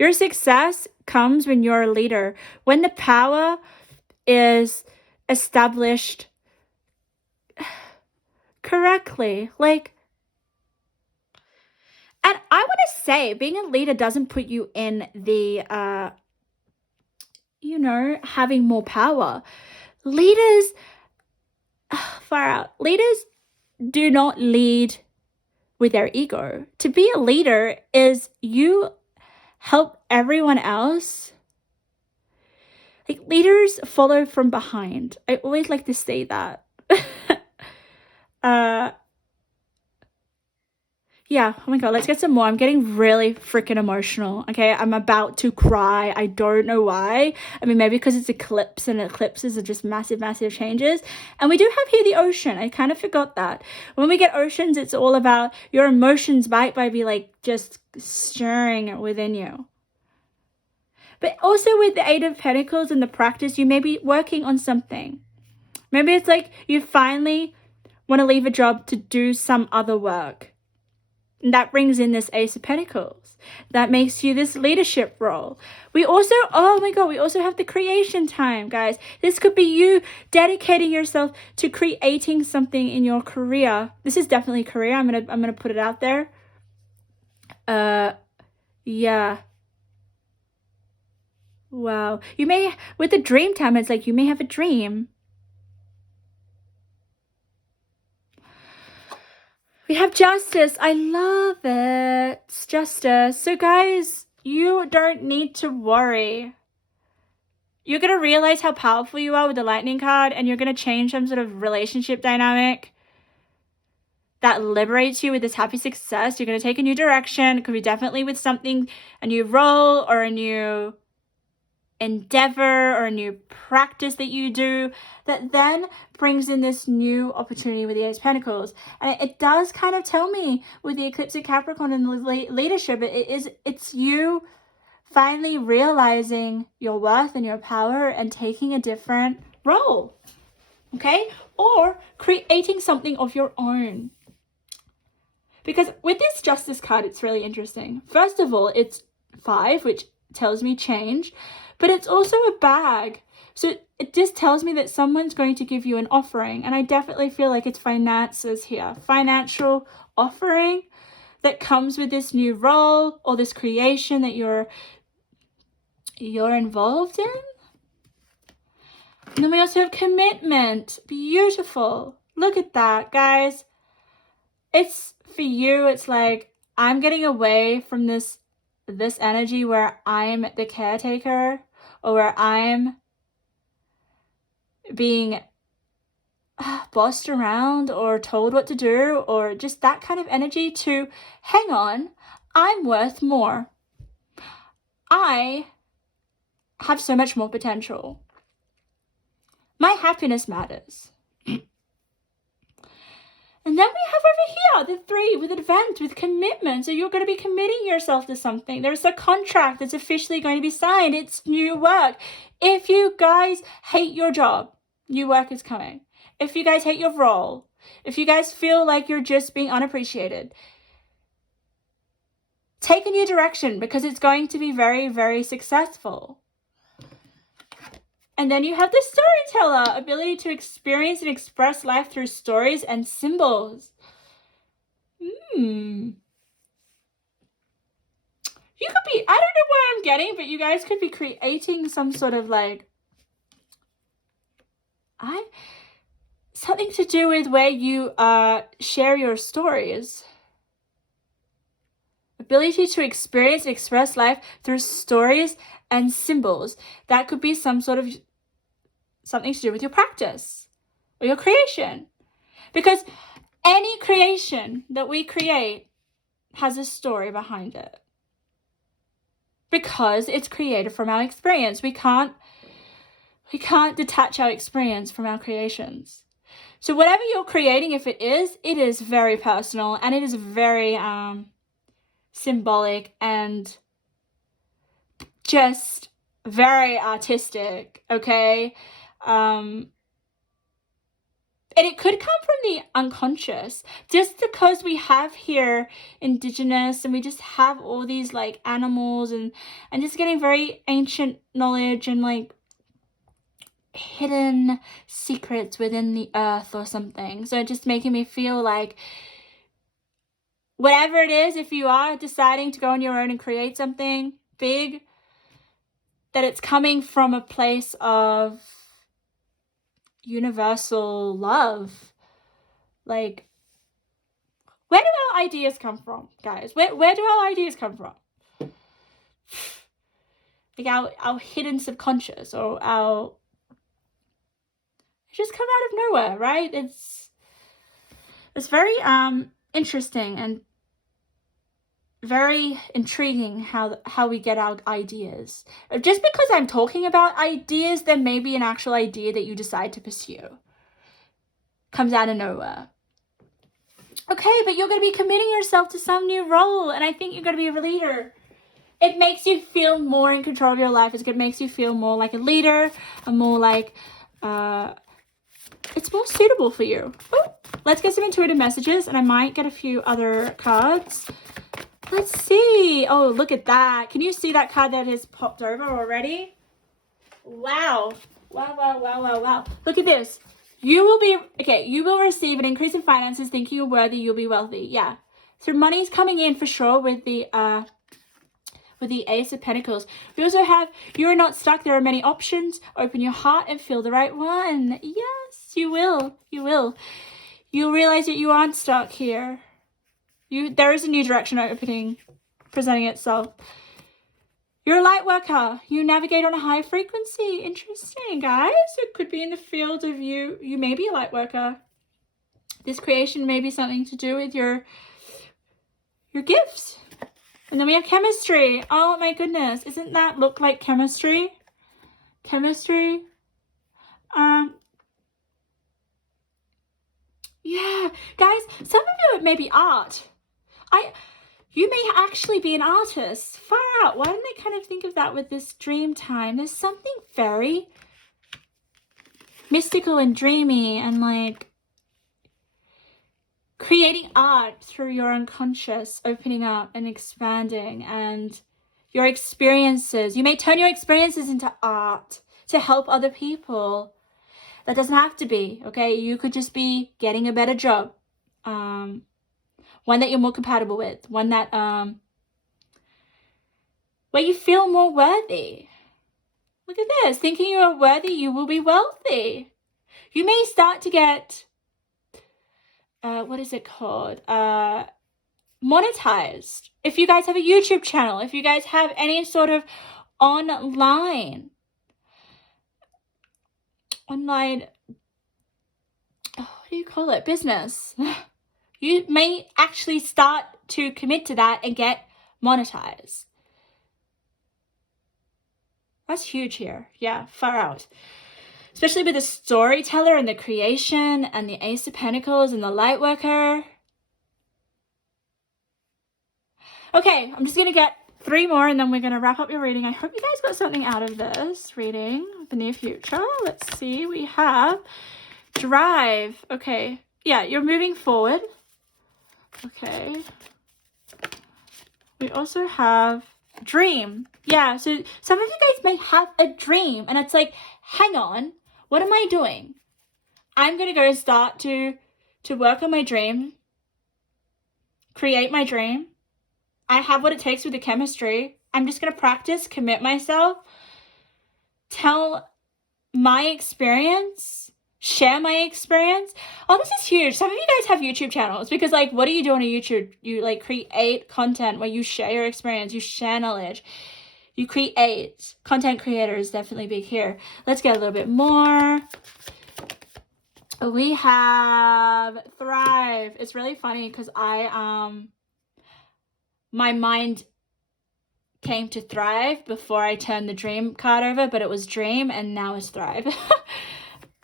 Your success comes when you're a leader, when the power is established correctly. Like, and I want to say, being a leader doesn't put you in the, having more power. Leaders, far out, leaders do not lead with their ego. To be a leader is you help everyone else. Like, leaders follow from behind. I always like to say that. Yeah, oh my god, let's get some more. I'm getting really freaking emotional, okay? I'm about to cry. I don't know why. I mean, maybe because it's eclipse, and eclipses are just massive, massive changes. And we do have here the ocean. I kind of forgot that. When we get oceans, it's all about your emotions might be like just stirring within you. But also with the Eight of Pentacles and the practice, you may be working on something. Maybe it's like you finally want to leave a job to do some other work. And that brings in this Ace of Pentacles. That makes you this leadership role. We also, oh my god, we also have the creation time, guys. This could be you dedicating yourself to creating something in your career. This is definitely career. I'm gonna put it out there. Yeah. Wow. You may, with the dream time, it's like you may have a dream. We have justice. I love it. It's justice. So guys, you don't need to worry. You're going to realize how powerful you are with the lightning card, and you're going to change some sort of relationship dynamic that liberates you with this happy success. You're going to take a new direction. It could be definitely with something, a new role or a new endeavor or a new practice that you do, that then brings in this new opportunity with the Ace of Pentacles. And it does kind of tell me with the eclipse of Capricorn and the leadership, it's you finally realizing your worth and your power and taking a different role, okay? Or creating something of your own. Because with this justice card, it's really interesting. First of all, it's 5, which tells me change, but it's also a bag. So it just tells me that someone's going to give you an offering. And I definitely feel like it's finances here. Financial offering that comes with this new role or this creation that you're involved in. And then we also have commitment. Beautiful. Look at that, guys. It's for you. It's like, I'm getting away from this energy where I'm the caretaker, or where I'm being bossed around or told what to do, or just that kind of energy, to hang on, I'm worth more. I have so much more potential. My happiness matters. And then we have over here the 3 with advent, with commitment. So you're going to be committing yourself to something. There's a contract that's officially going to be signed. It's new work. If you guys hate your job, new work is coming. If you guys hate your role, if you guys feel like you're just being unappreciated, take a new direction, because it's going to be very, very successful. And then you have the storyteller, ability to experience and express life through stories and symbols. You could be, I don't know what I'm getting, but you guys could be creating some sort of like, something to do with where you share your stories. Ability to experience and express life through stories and symbols. That could be some sort of something to do with your practice or your creation. Because any creation that we create has a story behind it. Because it's created from our experience. We can't detach our experience from our creations. So whatever you're creating, if it is very personal, and it is very symbolic and just very artistic, okay? And it could come from the unconscious, just because we have here indigenous and we just have all these like animals and just getting very ancient knowledge and like hidden secrets within the earth or something. So just making me feel like whatever it is, if you are deciding to go on your own and create something big, that it's coming from a place of universal love. Like, where do our ideas come from, guys? Where do our ideas come from? Like our hidden subconscious, or our, just come out of nowhere, right? It's very interesting and very intriguing how we get our ideas. Just because I'm talking about ideas, there may be an actual idea that you decide to pursue. Comes out of nowhere. Okay, but you're going to be committing yourself to some new role, and I think you're going to be a leader. It makes you feel more in control of your life. It makes you feel more like a leader, and more like it's more suitable for you. Ooh, let's get some intuitive messages, and I might get a few other cards. Let's see. Oh, look at that. Can you see that card that has popped over already? Wow. Wow. Look at this. You will receive an increase in finances, thinking you're worthy, you'll be wealthy. Yeah. So money's coming in for sure with the Ace of Pentacles. We also have, you're not stuck. There are many options. Open your heart and feel the right one. Yes, you will. You will. You'll realize that you aren't stuck here. There is a new direction opening, presenting itself. You're a light worker. You navigate on a high frequency. Interesting, guys. It could be in the field of you may be a light worker. This creation may be something to do with your gifts. And then we have chemistry. Oh my goodness. Isn't that look like chemistry? Chemistry. Yeah. Guys, some of you, it may be art. You may actually be an artist. Far out. Why didn't I kind of think of that with this dream time? There's something very mystical and dreamy and like creating art through your unconscious, opening up and expanding, and your experiences. You may turn your experiences into art to help other people. That doesn't have to be, okay? You could just be getting a better job. One that you're more compatible with. One that, where you feel more worthy. Look at this. Thinking you are worthy, you will be wealthy. You may start to get, what is it called? Monetized. If you guys have a YouTube channel, if you guys have any sort of online, what do you call it? Business. You may actually start to commit to that and get monetized. That's huge here. Yeah, far out. Especially with the storyteller and the creation and the Ace of Pentacles and the light worker. Okay, I'm just going to get 3 more and then we're going to wrap up your reading. I hope you guys got something out of this reading, the near future. Let's see. We have drive. Okay. Yeah, you're moving forward. Okay. We also have dream. Yeah, so some of you guys may have a dream and it's like, hang on, what am I doing? I'm going to go start to work on my dream, create my dream. I have what it takes with the chemistry. I'm just going to practice, commit myself, tell my experience, share my experience. Oh, this is huge. Some of you guys have YouTube channels because, like, what do you do on a YouTube? You, like, create content where you share your experience, you share knowledge, you create. Content creator is definitely big here. Let's get a little bit more. We have thrive. It's really funny because my mind came to thrive before I turned the dream card over, but it was dream and now it's thrive.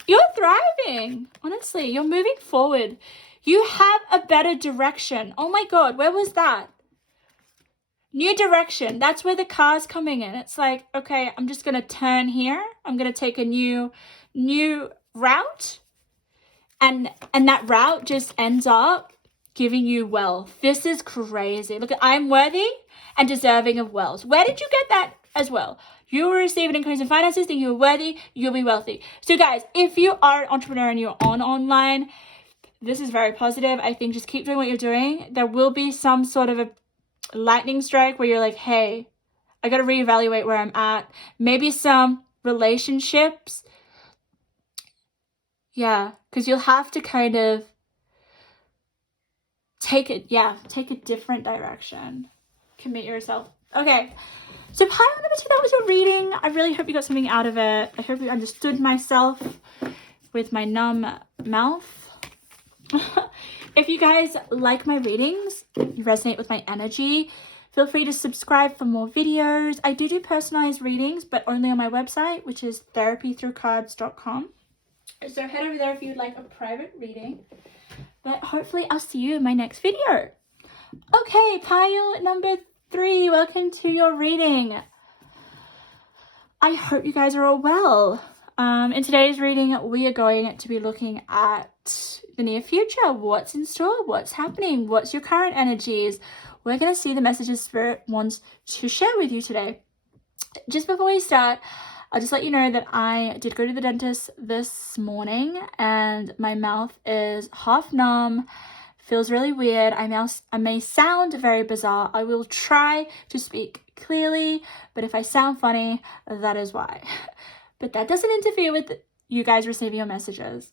You're thriving. Honestly, you're moving forward. You have a better direction. Oh my God, where was that? New direction. That's where the car's coming in. It's like, okay, I'm just going to turn here. I'm going to take a new route. and that route just ends up giving you wealth. This is crazy. Look, I'm worthy and deserving of wealth. Where did you get that as well? You will receive an increase in finances, then you're worthy, you'll be wealthy. So guys, if you are an entrepreneur and you're online, this is very positive. I think just keep doing what you're doing. There will be some sort of a lightning strike where you're like, hey, I got to reevaluate where I'm at. Maybe some relationships. Yeah, because you'll have to kind of take a different direction. Commit yourself. Okay. So pile number 2, that was your reading. I really hope you got something out of it. I hope you understood myself with my numb mouth. If you guys like my readings, you resonate with my energy, feel free to subscribe for more videos. I do personalized readings, but only on my website, which is therapythroughcards.com. So head over there if you'd like a private reading. But hopefully I'll see you in my next video. Okay, pile number 3, welcome to your reading. I hope you guys are all well. In today's reading, we are going to be looking at the near future. What's in store? What's happening? What's your current energies? We're going to see the messages Spirit wants to share with you today. Just before we start, I'll just let you know that I did go to the dentist this morning and my mouth is half numb. Feels really weird. I may sound very bizarre. I will try to speak clearly, but if I sound funny, that is why. But that doesn't interfere with you guys receiving your messages.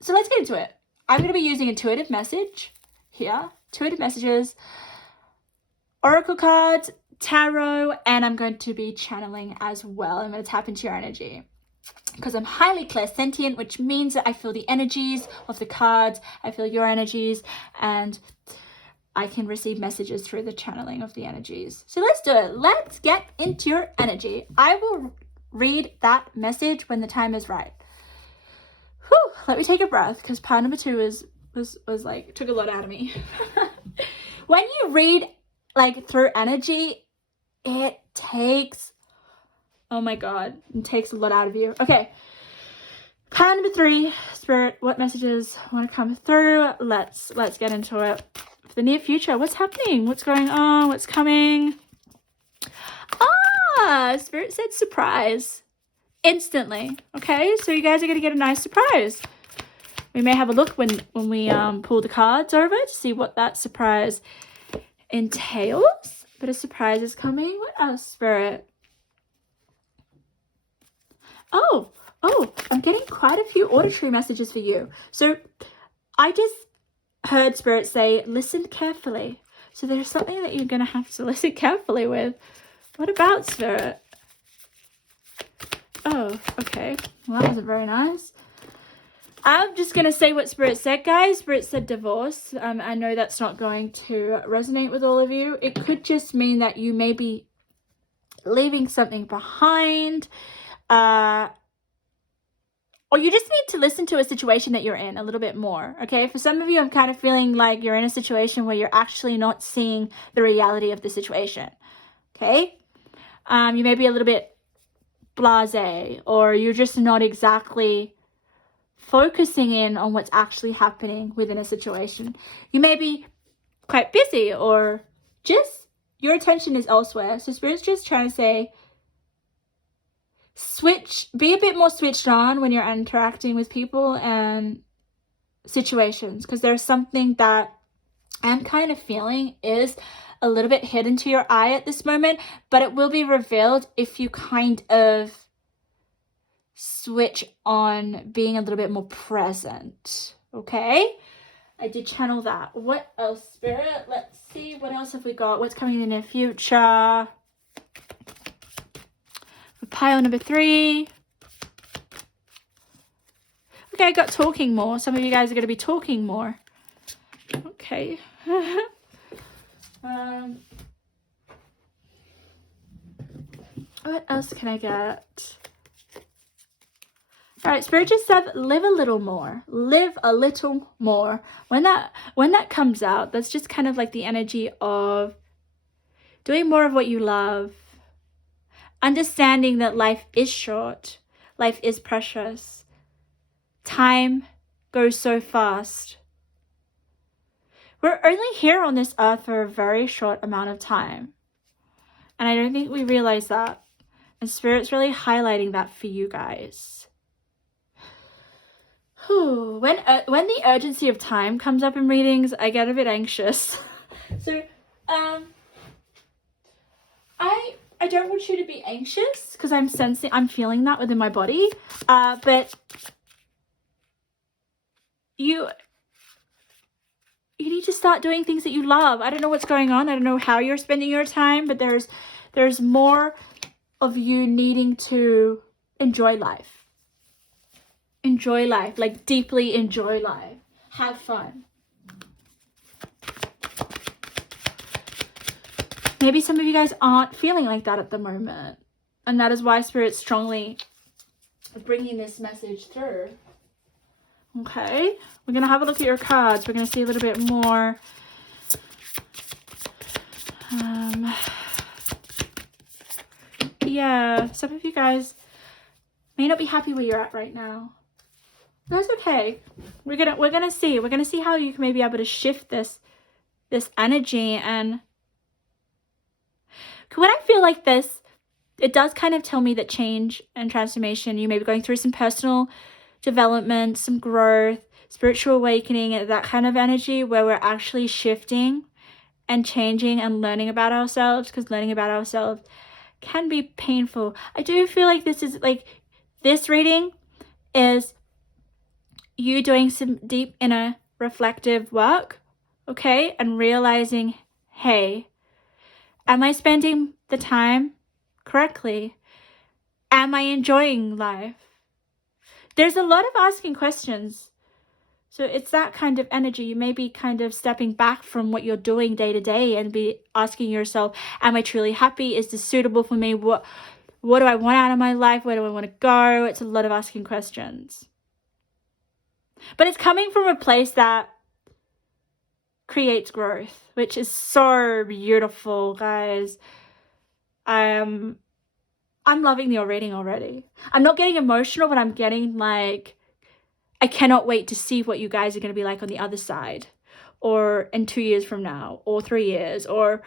So let's get into it. I'm going to be using intuitive message here, intuitive messages, oracle cards, tarot, and I'm going to be channeling as well. I'm going to tap into your energy because I'm highly clairsentient, which means that I feel the energies of the cards, I feel your energies, and I can receive messages through the channeling of the energies. So let's do it. Let's get into your energy. I will read that message when the time is right. Whew, let me take a breath because part number 2 was like, took a lot out of me. When you read like through energy, it takes, oh my God, it takes a lot out of you. Okay. Part number 3, Spirit, what messages want to come through? Let's get into it. For the near future, what's happening? What's going on? What's coming? Spirit said surprise. Instantly. Okay, so you guys are going to get a nice surprise. We may have a look when we pull the cards over to see what that surprise entails. But a surprise is coming. What else, Spirit? Oh, I'm getting quite a few auditory messages for you. So I just heard Spirit say, listen carefully. So there's something that you're going to have to listen carefully with. What about, Spirit? Oh, okay. Well, that wasn't very nice. I'm just going to say what Spirit said, guys. Spirit said divorce. I know that's not going to resonate with all of you. It could just mean that you may be leaving something behind. Or you just need to listen to a situation that you're in a little bit more, okay? For some of you, I'm kind of feeling like you're in a situation where you're actually not seeing the reality of the situation, okay? You may be a little bit blasé, or you're just not exactly focusing in on what's actually happening within a situation. You may be quite busy, or just your attention is elsewhere. So Spirit's just trying to say, be a bit more switched on when you're interacting with people and situations, because there's something that I'm kind of feeling is a little bit hidden to your eye at this moment, but it will be revealed if you kind of switch on being a little bit more present. Okay, I did channel that. What else, Spirit? Let's see, what else have we got? What's coming in the near future? Pile number 3. Okay, I got talking more. Some of you guys are going to be talking more. Okay. What else can I get? All right, Spirit just said live a little more. Live a little more. When that comes out, that's just kind of like the energy of doing more of what you love. Understanding that life is short. Life is precious. Time goes so fast. We're only here on this earth for a very short amount of time. And I don't think we realize that. And Spirit's really highlighting that for you guys. When the urgency of time comes up in readings, I get a bit anxious. So, I don't want you to be anxious because I'm feeling that within my body. But you need to start doing things that you love. I don't know what's going on. I don't know how you're spending your time, but there's more of you needing to enjoy life. Enjoy life, like deeply enjoy life. Have fun. Maybe some of you guys aren't feeling like that at the moment. And that is why Spirit's strongly bringing this message through. Okay, we're going to have a look at your cards. We're going to see a little bit more. Yeah, some of you guys may not be happy where you're at right now. That's okay. We're gonna see how you may be able to shift this energy. And when I feel like this, it does kind of tell me that change and transformation, you may be going through some personal development, some growth, spiritual awakening, that kind of energy where we're actually shifting and changing and learning about ourselves, because learning about ourselves can be painful. I do feel like this reading is you doing some deep inner reflective work, okay, and realizing, hey, am I spending the time correctly? Am I enjoying life? There's a lot of asking questions. So it's that kind of energy. You may be kind of stepping back from what you're doing day to day and be asking yourself, am I truly happy? Is this suitable for me? What do I want out of my life? Where do I want to go? It's a lot of asking questions. But it's coming from a place that creates growth, which is so beautiful, guys. I'm loving your reading already. I'm not getting emotional, but I'm getting like, I cannot wait to see what you guys are going to be like on the other side, or in 2 years from now, or 3 years, or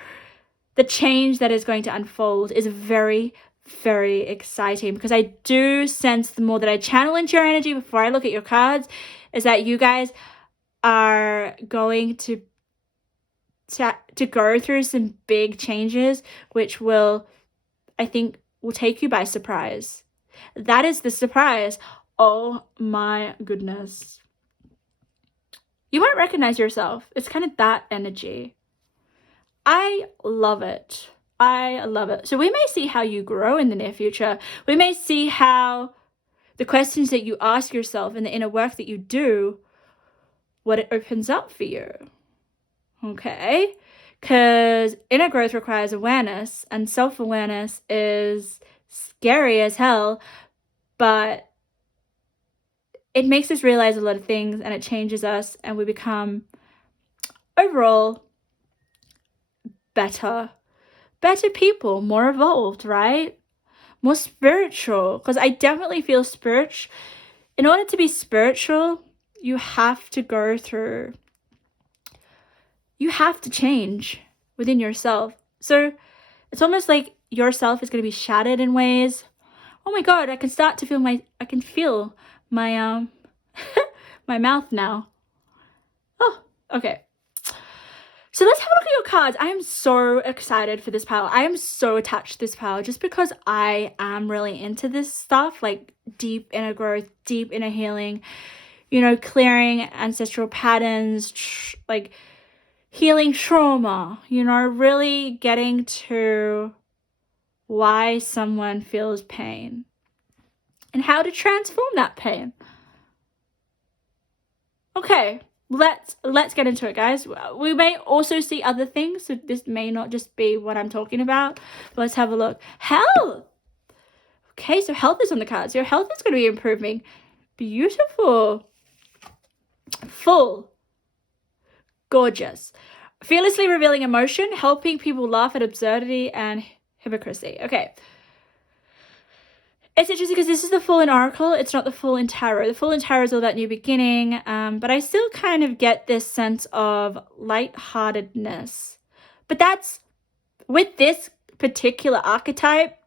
the change that is going to unfold is very, very exciting, because I do sense the more that I channel into your energy before I look at your cards, is that you guys are going to go through some big changes, which will, I think, will take you by surprise. That is the surprise. Oh my goodness. You won't recognize yourself. It's kind of that energy. I love it. I love it. So we may see how you grow in the near future. We may see how the questions that you ask yourself and the inner work that you do, what it opens up for you. Okay? Because inner growth requires awareness, and self-awareness is scary as hell, but it makes us realize a lot of things, and it changes us, and we become overall better people, more evolved, right? More spiritual, because I definitely feel spiritual. In order to be spiritual, you have to go through, you have to change within yourself. So it's almost like yourself is going to be shattered in ways. Oh my God, I can feel my my mouth now. Oh, okay. So let's have a look at your cards. I am so excited for this pile. I am so attached to this pile just because I am really into this stuff, like deep inner growth, deep inner healing, clearing ancestral patterns, like healing trauma, really getting to why someone feels pain and how to transform that pain. Okay. Let's get into it, guys. We may also see other things, so this may not just be what I'm talking about. Let's have a look. Health. Okay, so health is on the cards. Your health is going to be improving. Beautiful. Full. Gorgeous. Fearlessly revealing emotion, helping people laugh at absurdity and hypocrisy. Okay. It's interesting because this is the full in oracle. It's not the full in tarot. The full in tarot is all about new beginning, but I still kind of get this sense of lightheartedness. But that's, with this particular archetype,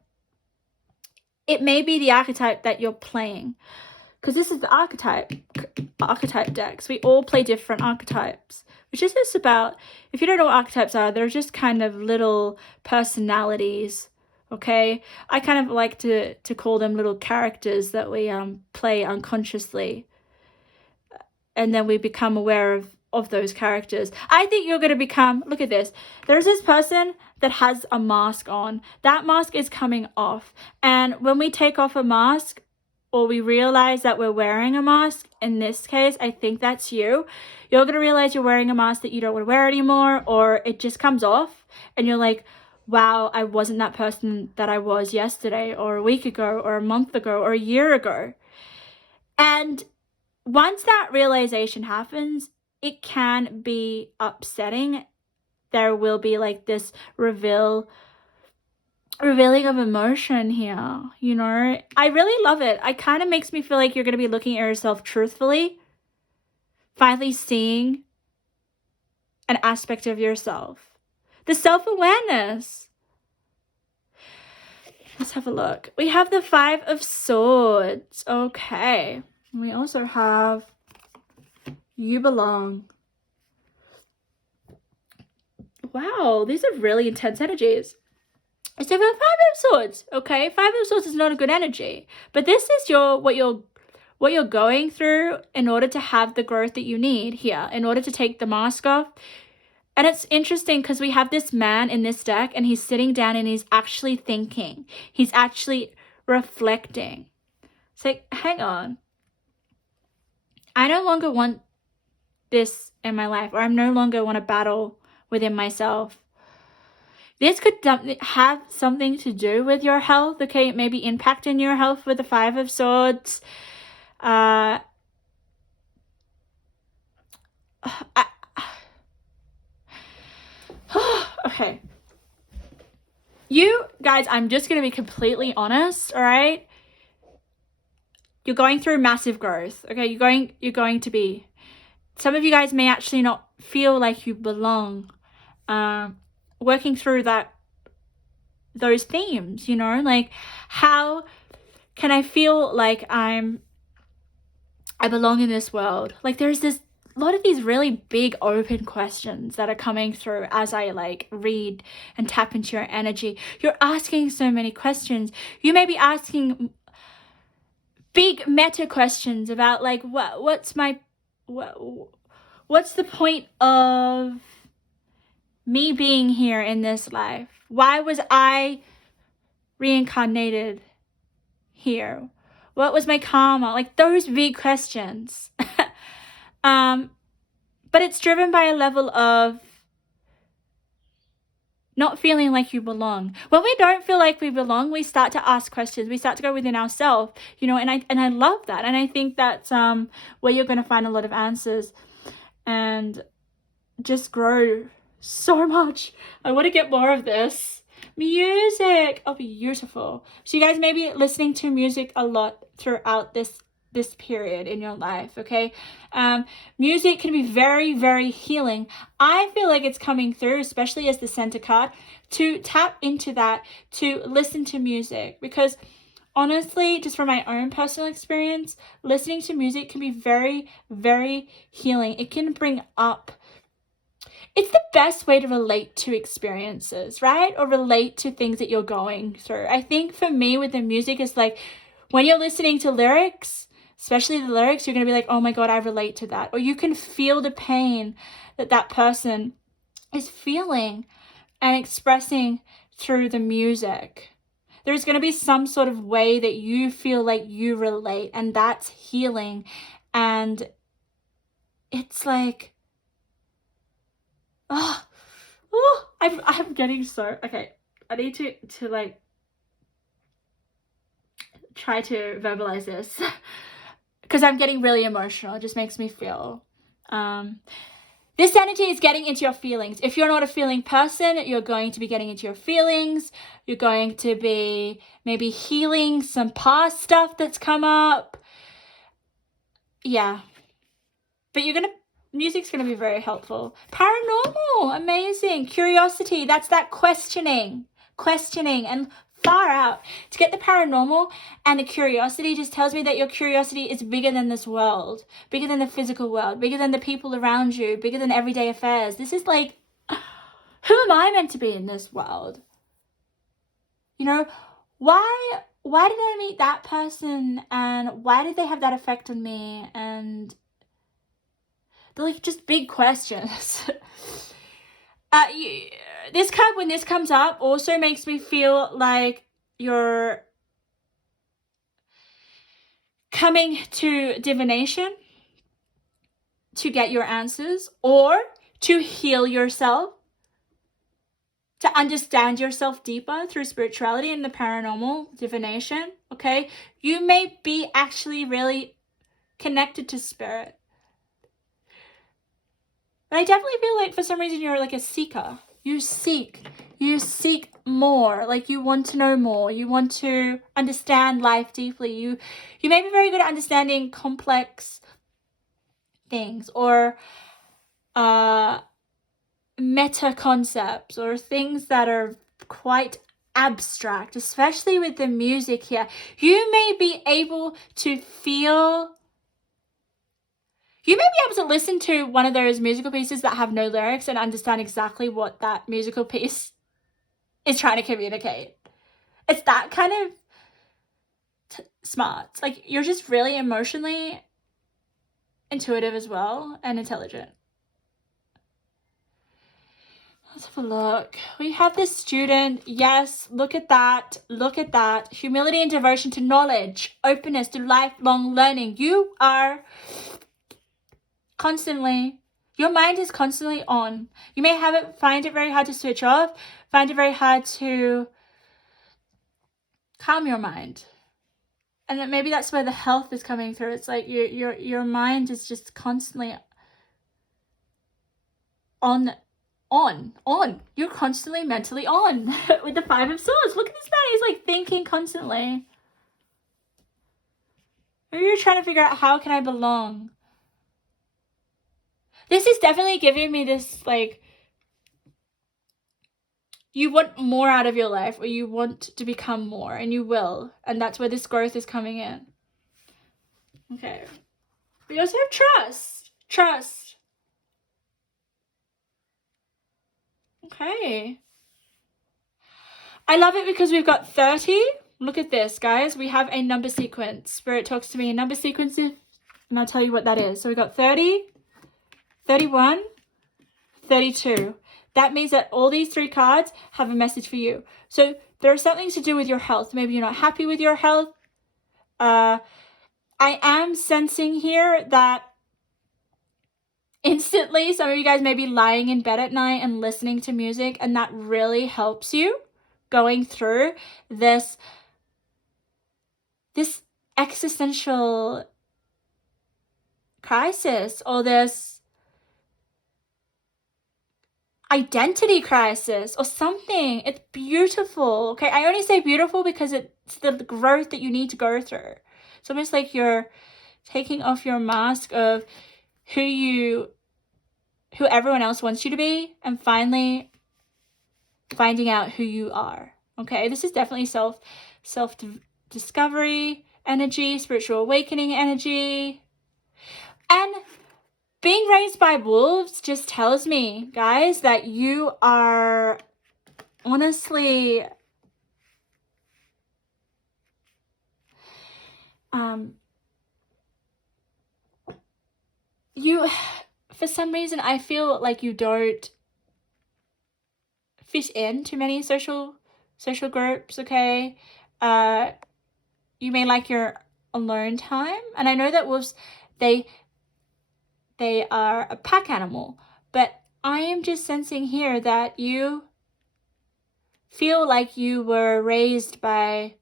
it may be the archetype that you're playing. Because this is the archetype decks. We all play different archetypes, which is just about, if you don't know what archetypes are, they're just kind of little personalities. Okay, I kind of like to call them little characters that we play unconsciously, and then we become aware of those characters. I think you're going to become, look at this, there's this person that has a mask on. That mask is coming off, and when we take off a mask, or we realize that we're wearing a mask, in this case, I think that's you. You're going to realize you're wearing a mask that you don't want to wear anymore, or it just comes off and you're like, wow, I wasn't that person that I was yesterday or a week ago or a month ago or a year ago. And once that realization happens, it can be upsetting. There will be like this revealing of emotion here, you know. I really love it. It kind of makes me feel like you're going to be looking at yourself truthfully, finally seeing an aspect of yourself. The self-awareness. Let's have a look. We have the 5 of Swords. Okay. We also have You Belong. Wow, these are really intense energies. So we have 5 of Swords, okay? 5 of Swords is not a good energy. But this is what you're going through in order to have the growth that you need here, in order to take the mask off. And it's interesting because we have this man in this deck, and he's sitting down and he's actually thinking. He's actually reflecting. It's like, hang on. I no longer want this in my life, or I no longer want to battle within myself. This could have something to do with your health, okay? It may be impacting your health with the 5 of Swords. Okay. You guys, I'm just going to be completely honest, all right? You're going through massive growth, okay? You're going to be. Some of you guys may actually not feel like you belong. Working through those themes, you know, like, how can I feel like I belong in this world? Like, there's a lot of these really big open questions that are coming through as I like read and tap into your energy. You're asking so many questions. You may be asking big meta questions about like, what's the point of me being here in this life? Why was I reincarnated here? What was my karma? Like, those big questions. But it's driven by a level of not feeling like you belong. When we don't feel like we belong, we start to ask questions. We start to go within ourselves, you know, and I love that. And I think that's where you're going to find a lot of answers and just grow so much. I want to get more of this. Music. Oh, beautiful. So you guys may be listening to music a lot throughout this period in your life, okay? Music can be very, very healing. I feel like it's coming through, especially as the center card, to tap into that, to listen to music, because honestly, just from my own personal experience, listening to music can be very, very healing. It can bring up, it's the best way to relate to experiences, right? Or relate to things that you're going through. I think for me with the music, is like when you're listening to lyrics, especially the lyrics, you're going to be like, oh my God, I relate to that. Or you can feel the pain that that person is feeling and expressing through the music. There's going to be some sort of way that you feel like you relate, and that's healing. And it's like, I'm getting so, okay, I need to like try to verbalize this because I'm getting really emotional. It just makes me feel This energy is getting into your feelings. If you're not a feeling person, you're going to be getting into your feelings. You're going to be maybe healing some past stuff that's come up. Yeah. But music's gonna be very helpful. Paranormal, amazing. Curiosity, that's that questioning and far out. To get the paranormal and the curiosity just tells me that your curiosity is bigger than this world, bigger than the physical world, bigger than the people around you, bigger than everyday affairs. This is like, who am I meant to be in this world? You know, why did I meet that person, and why did they have that effect on me? And they're like just big questions. This card, when this comes up, also makes me feel like you're coming to divination to get your answers, or to heal yourself, to understand yourself deeper through spirituality and the paranormal, divination, okay? You may be actually really connected to spirit. But I definitely feel like for some reason you're like a seeker. You seek more, like you want to know more. You want to understand life deeply. You may be very good at understanding complex things, or meta concepts, or things that are quite abstract, especially with the music here. You may be able to feel, you may be able to listen to one of those musical pieces that have no lyrics and understand exactly what that musical piece is trying to communicate. It's that kind of smart. Like, you're just really emotionally intuitive as well, and intelligent. Let's have a look. We have this student. Yes, look at that. Look at that. Humility and devotion to knowledge, openness to lifelong learning. You are constantly, your mind is constantly on. You may find it very hard to switch off, find it very hard to calm your mind. And then maybe that's where the health is coming through. It's like your mind is just constantly on. You're constantly mentally on with the 5 of Swords. Look at this man. He's like thinking constantly. Maybe you're trying to figure out, how can I belong? This is definitely giving me this, like, you want more out of your life, or you want to become more, and you will. And that's where this growth is coming in. Okay. We also have trust. Trust. Okay. I love it because we've got 30. Look at this, guys. We have a number sequence. Spirit talks to me in number sequences, and I'll tell you what that is. So we got 30, 31, 32. That means that all these 3 cards have a message for you. So there's something to do with your health. Maybe you're not happy with your health. I am sensing here that instantly some of you guys may be lying in bed at night and listening to music, and that really helps you going through this existential crisis, or this identity crisis, or something. It's beautiful. Okay, I only say beautiful because it's the growth that you need to go through. It's almost like you're taking off your mask of who everyone else wants you to be, and finally finding out who you are. Okay, this is definitely self discovery energy, spiritual awakening energy. And being raised by wolves just tells me, guys, that you are honestly for some reason, I feel like you don't fit in to many social groups, okay? You may like your alone time. And I know that wolves, they are a pack animal, but I am just sensing here that you feel like you were raised by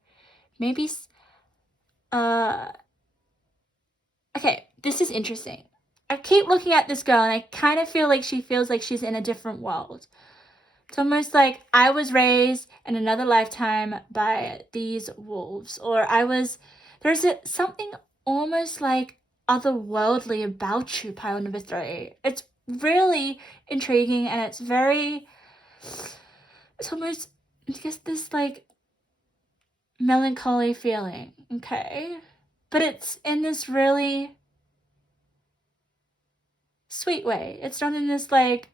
maybe, okay, this is interesting. I keep looking at this girl and I kind of feel like she feels like she's in a different world. It's almost like I was raised in another lifetime by these wolves, or there's something almost like otherworldly about you, pile number 3. It's really intriguing, and it's almost, I guess, this like melancholy feeling, okay? But it's in this really sweet way. It's not in this like,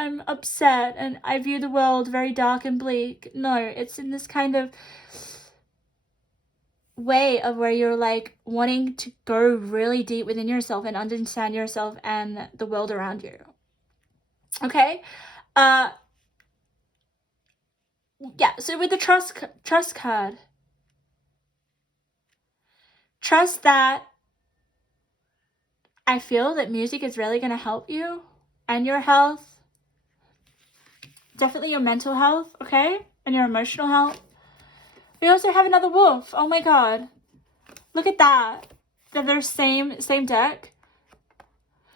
I'm upset and I view the world very dark and bleak. No, it's in this kind of way of where you're like wanting to go really deep within yourself and understand yourself and the world around you. Okay? Yeah, so with the trust card, trust that I feel that music is really going to help you and your health. Definitely your mental health, okay? And your emotional health. We also have another wolf. Oh my god. Look at that. They're same deck.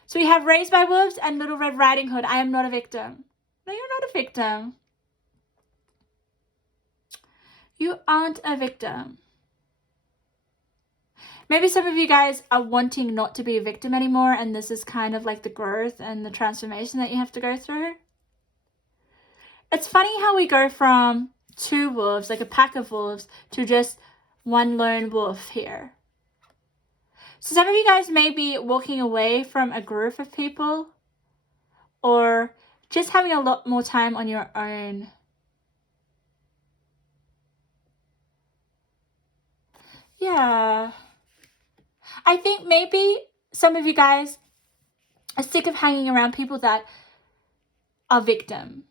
So we have Raised by Wolves and Little Red Riding Hood. I am not a victim. No, you're not a victim. You aren't a victim. Maybe some of you guys are wanting not to be a victim anymore, and this is kind of like the growth and the transformation that you have to go through. It's funny how we go from 2 wolves, like a pack of wolves, to just one lone wolf here. So some of you guys may be walking away from a group of people, or just having a lot more time on your own. Yeah. I think maybe some of you guys are sick of hanging around people that are victim,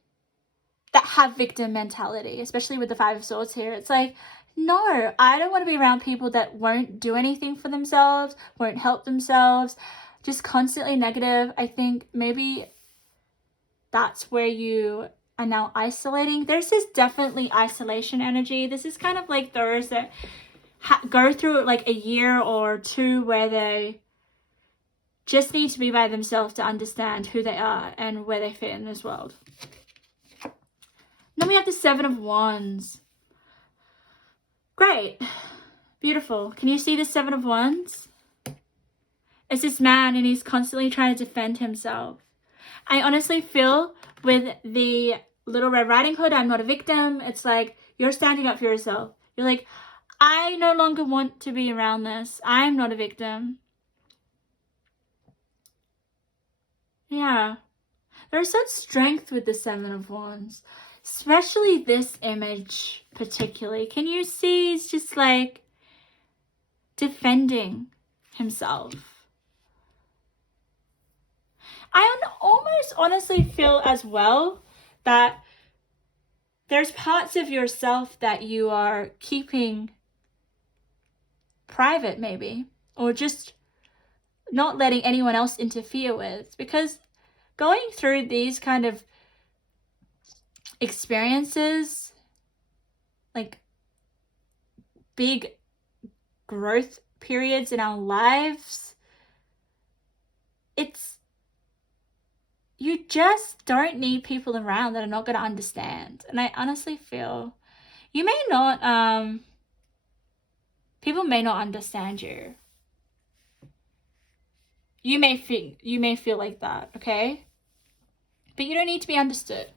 that have victim mentality, especially with the 5 of Swords here. It's like, no, I don't want to be around people that won't do anything for themselves, won't help themselves, just constantly negative. I think maybe that's where you are now isolating. There's this definitely isolation energy. This is kind of like those that go through like a year or 2 where they just need to be by themselves to understand who they are and where they fit in this world. Then we have the 7 of Wands. Great. Beautiful. Can you see the 7 of Wands? It's this man and he's constantly trying to defend himself. I honestly feel with the Little Red Riding Hood, I'm not a victim. It's like you're standing up for yourself. You're like, I no longer want to be around this. I'm not a victim. Yeah. There's such strength with the 7 of Wands. Especially this image particularly. Can you see he's just like defending himself? I almost honestly feel as well that there's parts of yourself that you are keeping private maybe, or just not letting anyone else interfere with, because going through these kind of experiences, like big growth periods in our lives, you just don't need people around that are not going to understand. And I honestly feel you may not, people may not understand you. You may feel like that, okay? But you don't need to be understood.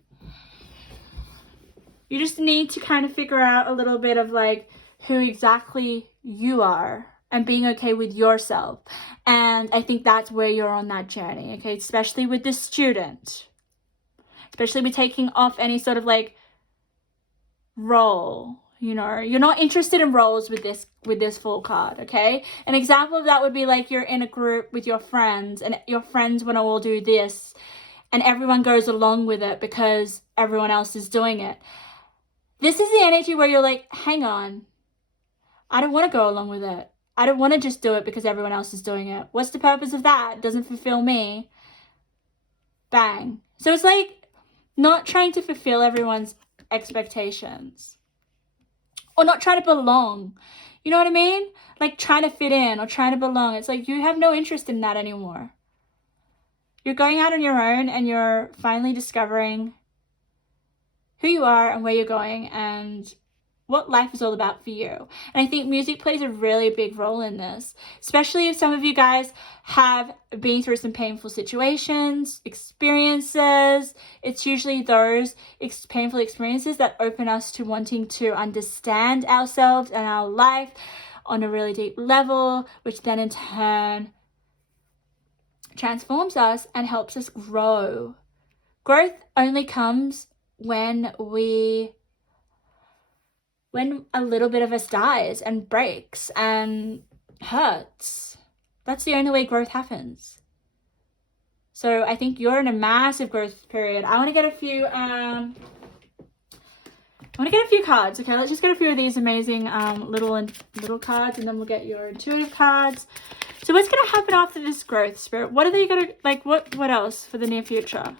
You just need to kind of figure out a little bit of like who exactly you are and being okay with yourself. And I think that's where you're on that journey, okay? Especially with this student. Especially with taking off any sort of like role. You know, you're not interested in roles with this full card, okay? An example of that would be like you're in a group with your friends and your friends want to all do this and everyone goes along with it because everyone else is doing it. This is the energy where you're like, hang on, I don't want to go along with it. I don't want to just do it because everyone else is doing it. What's the purpose of that? It doesn't fulfill me. Bang. So it's like not trying to fulfill everyone's expectations. Or not trying to belong. You know what I mean? Like trying to fit in or trying to belong. It's like you have no interest in that anymore. You're going out on your own and you're finally discovering who you are and where you're going and what life is all about for you. And I think music plays a really big role in this, especially if some of you guys have been through some painful situations, experiences. It's usually those painful experiences that open us to wanting to understand ourselves and our life on a really deep level, which then in turn transforms us and helps us grow. Growth only comes when a little bit of us dies and breaks and hurts. That's the only way growth happens. So I think you're in a massive growth period. I want to get a few cards. Okay, let's just get a few of these amazing little cards, and then we'll get your intuitive cards. So what's going to happen after this growth, Spirit? What are they going to, like, what else for the near future?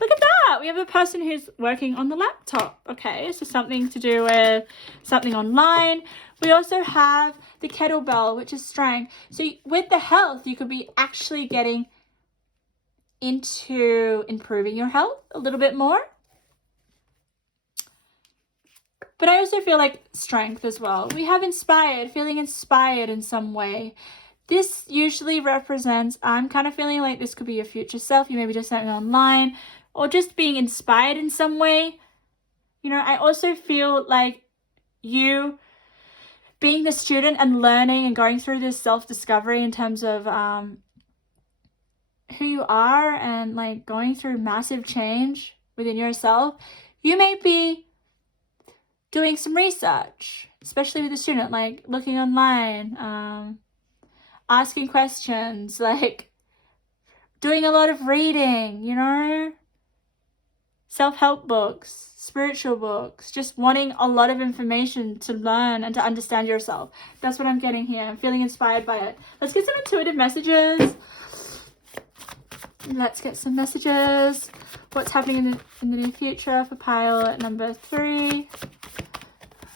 Look at that. We have a person who's working on the laptop. Okay, so something to do with something online. We also have the kettlebell, which is strength. So with the health, you could be actually getting into improving your health a little bit more. But I also feel like strength as well. We have inspired, feeling inspired in some way. This usually represents, I'm kind of feeling like this could be your future self. You may be just something online or just being inspired in some way. You know, I also feel like you being the student and learning and going through this self-discovery in terms of who you are and like going through massive change within yourself. You may be doing some research, especially with a student, like looking online, asking questions, like doing a lot of reading, you know, self-help books, spiritual books, just wanting a lot of information to learn and to understand yourself. That's what I'm getting here. I'm feeling inspired by it. Let's get some intuitive messages. Let's get some messages. What's happening in the near future for pile number 3?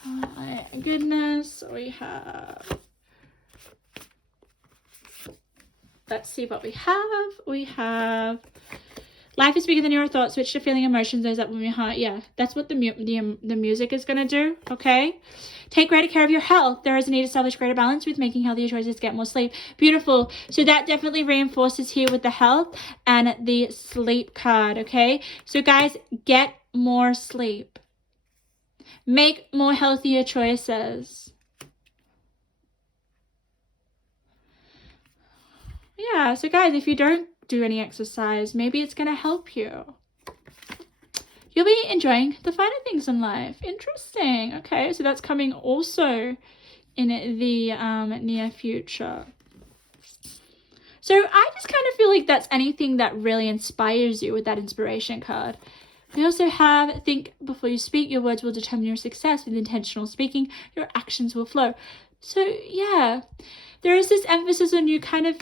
Oh my goodness. We have... Let's see what we have. We have... Life is bigger than your thoughts. Switch to feeling emotions. Those up from your heart. Yeah, that's what the music is going to do, okay? Take greater care of your health. There is a need to establish greater balance with making healthier choices. Get more sleep. Beautiful. So that definitely reinforces here with the health and the sleep card, okay? So guys, get more sleep. Make more healthier choices. Yeah, so guys, if you don't do any exercise, maybe it's going to help you. You'll be enjoying the finer things in life. Interesting. Okay, so that's coming also in the near future. So I just kind of feel like that's anything that really inspires you with that inspiration card. We also have, think before you speak, your words will determine your success. With intentional speaking, your actions will flow. So yeah, there is this emphasis on you kind of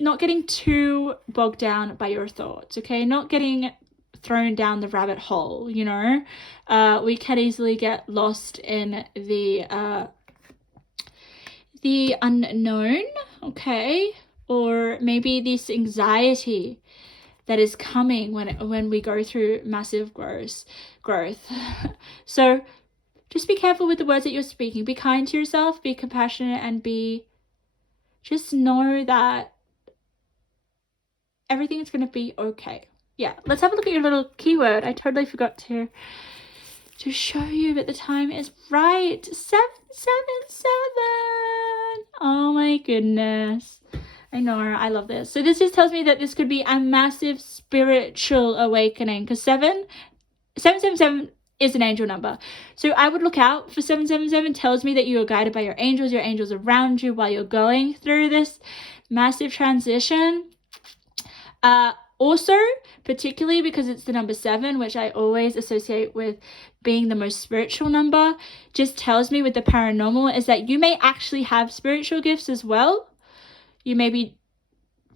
not getting too bogged down by your thoughts, okay? Not getting thrown down the rabbit hole, you know? We can easily get lost in the unknown, okay? Or maybe this anxiety that is coming when we go through massive growth. So just be careful with the words that you're speaking. Be kind to yourself, be compassionate, and just know that everything is going to be okay. Yeah, let's have a look at your little keyword. I totally forgot to show you, but the time is right. 777. Oh my goodness. I know, I love this. So this just tells me that this could be a massive spiritual awakening, because 777 is an angel number. So I would look out for 777. Tells me that you are guided by your angels around you while you're going through this massive transition. Also, particularly because it's the number 7, which I always associate with being the most spiritual number, just tells me with the paranormal is that you may actually have spiritual gifts as well. You may be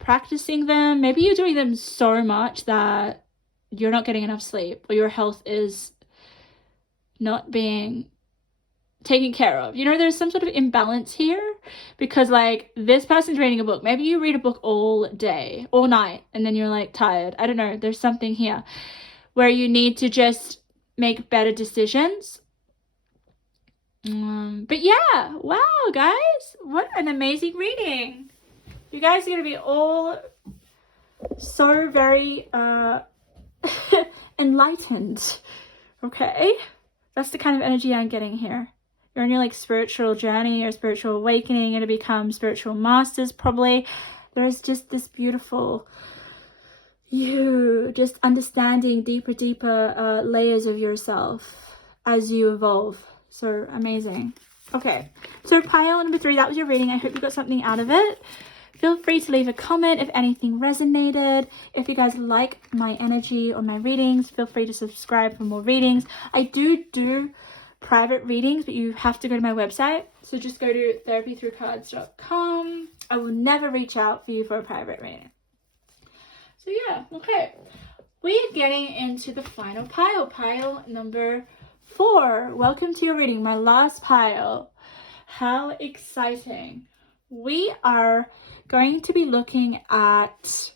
practicing them. Maybe you're doing them so much that you're not getting enough sleep, or your health is not being taken care of. You know, there's some sort of imbalance here because like this person's reading a book. Maybe you read a book all day, all night, and then you're like tired. I don't know. There's something here where you need to just make better decisions. But yeah, wow, guys, what an amazing reading. You guys are going to be all so very enlightened. Okay, that's the kind of energy I'm getting here. You're on your like spiritual journey or spiritual awakening and to become spiritual masters probably. There is just this beautiful you just understanding deeper layers of yourself as you evolve. So amazing. Okay, so pile number 3, that was your reading. I hope you got something out of it. Feel free to leave a comment if anything resonated. If you guys like my energy or my readings, feel free to subscribe for more readings. I do private readings, but you have to go to my website. So just go to therapythroughcards.com. I will never reach out for you for a private reading. So yeah, okay. We are getting into the final pile number 4. Welcome to your reading, my last pile. How exciting. We are going to be looking at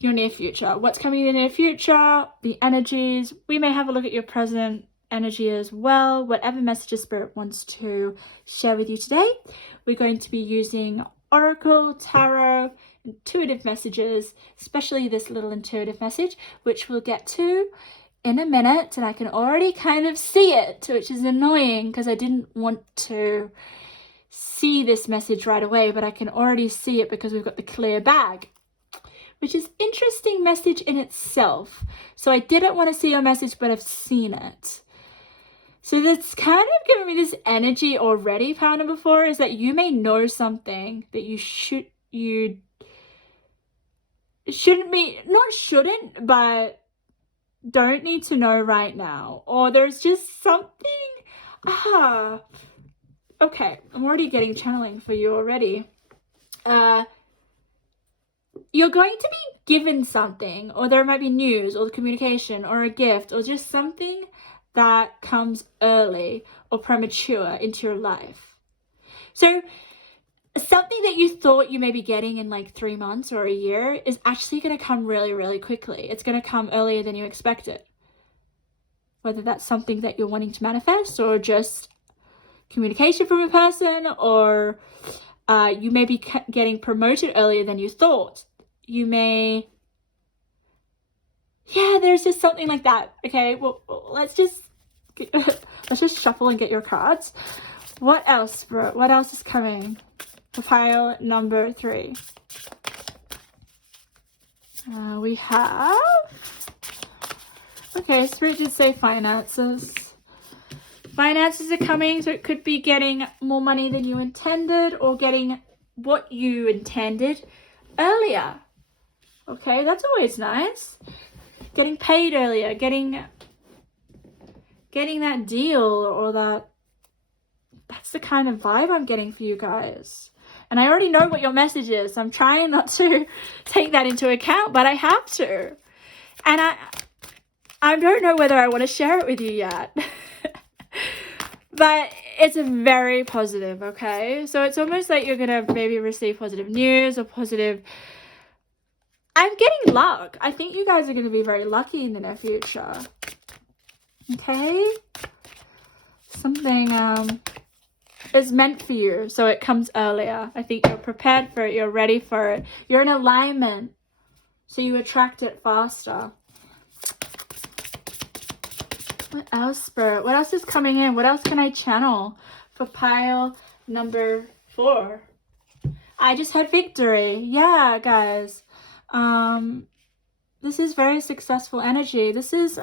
your near future. What's coming in the near future, the energies. We may have a look at your present energy as well. Whatever messages Spirit wants to share with you today. We're going to be using Oracle, Tarot, intuitive messages, especially this little intuitive message, which we'll get to in a minute. And I can already kind of see it, which is annoying because I didn't want to see this message right away, but I can already see it because we've got the clear bag, which is interesting message in itself. So I didn't want to see your message, but I've seen it. So that's kind of giving me this energy already. Power number 4 is that you may know something that you shouldn't be, not shouldn't, but don't need to know right now. Or there's just something, okay, I'm already getting channeling for you already. You're going to be given something, or there might be news or communication or a gift or just something that comes early or premature into your life. So something that you thought you may be getting in like 3 months or a year is actually going to come really, really quickly. It's going to come earlier than you expected. Whether that's something that you're wanting to manifest or just communication from a person, or you may be getting promoted earlier than you thought. You may, yeah, there's just something like that. Okay, well, let's just shuffle and get your cards. What else, bro? What else is coming for pile number 3? We have, okay, Spirit did say finances. Finances are coming, so it could be getting more money than you intended or getting what you intended earlier. Okay, that's always nice. Getting paid earlier, getting that deal or that's the kind of vibe I'm getting for you guys. And I already know what your message is. So I'm trying not to take that into account, but I have to. And I don't know whether I want to share it with you yet. But it's very positive, okay? So it's almost like you're going to maybe receive positive news or positive... I'm getting luck. I think you guys are going to be very lucky in the near future. Okay? Something is meant for you, so it comes earlier. I think you're prepared for it. You're ready for it. You're in alignment, so you attract it faster. What else, Spirit? What else is coming in? What else can I channel for pile number 4? I just had victory. Yeah, guys. This is very successful energy. This is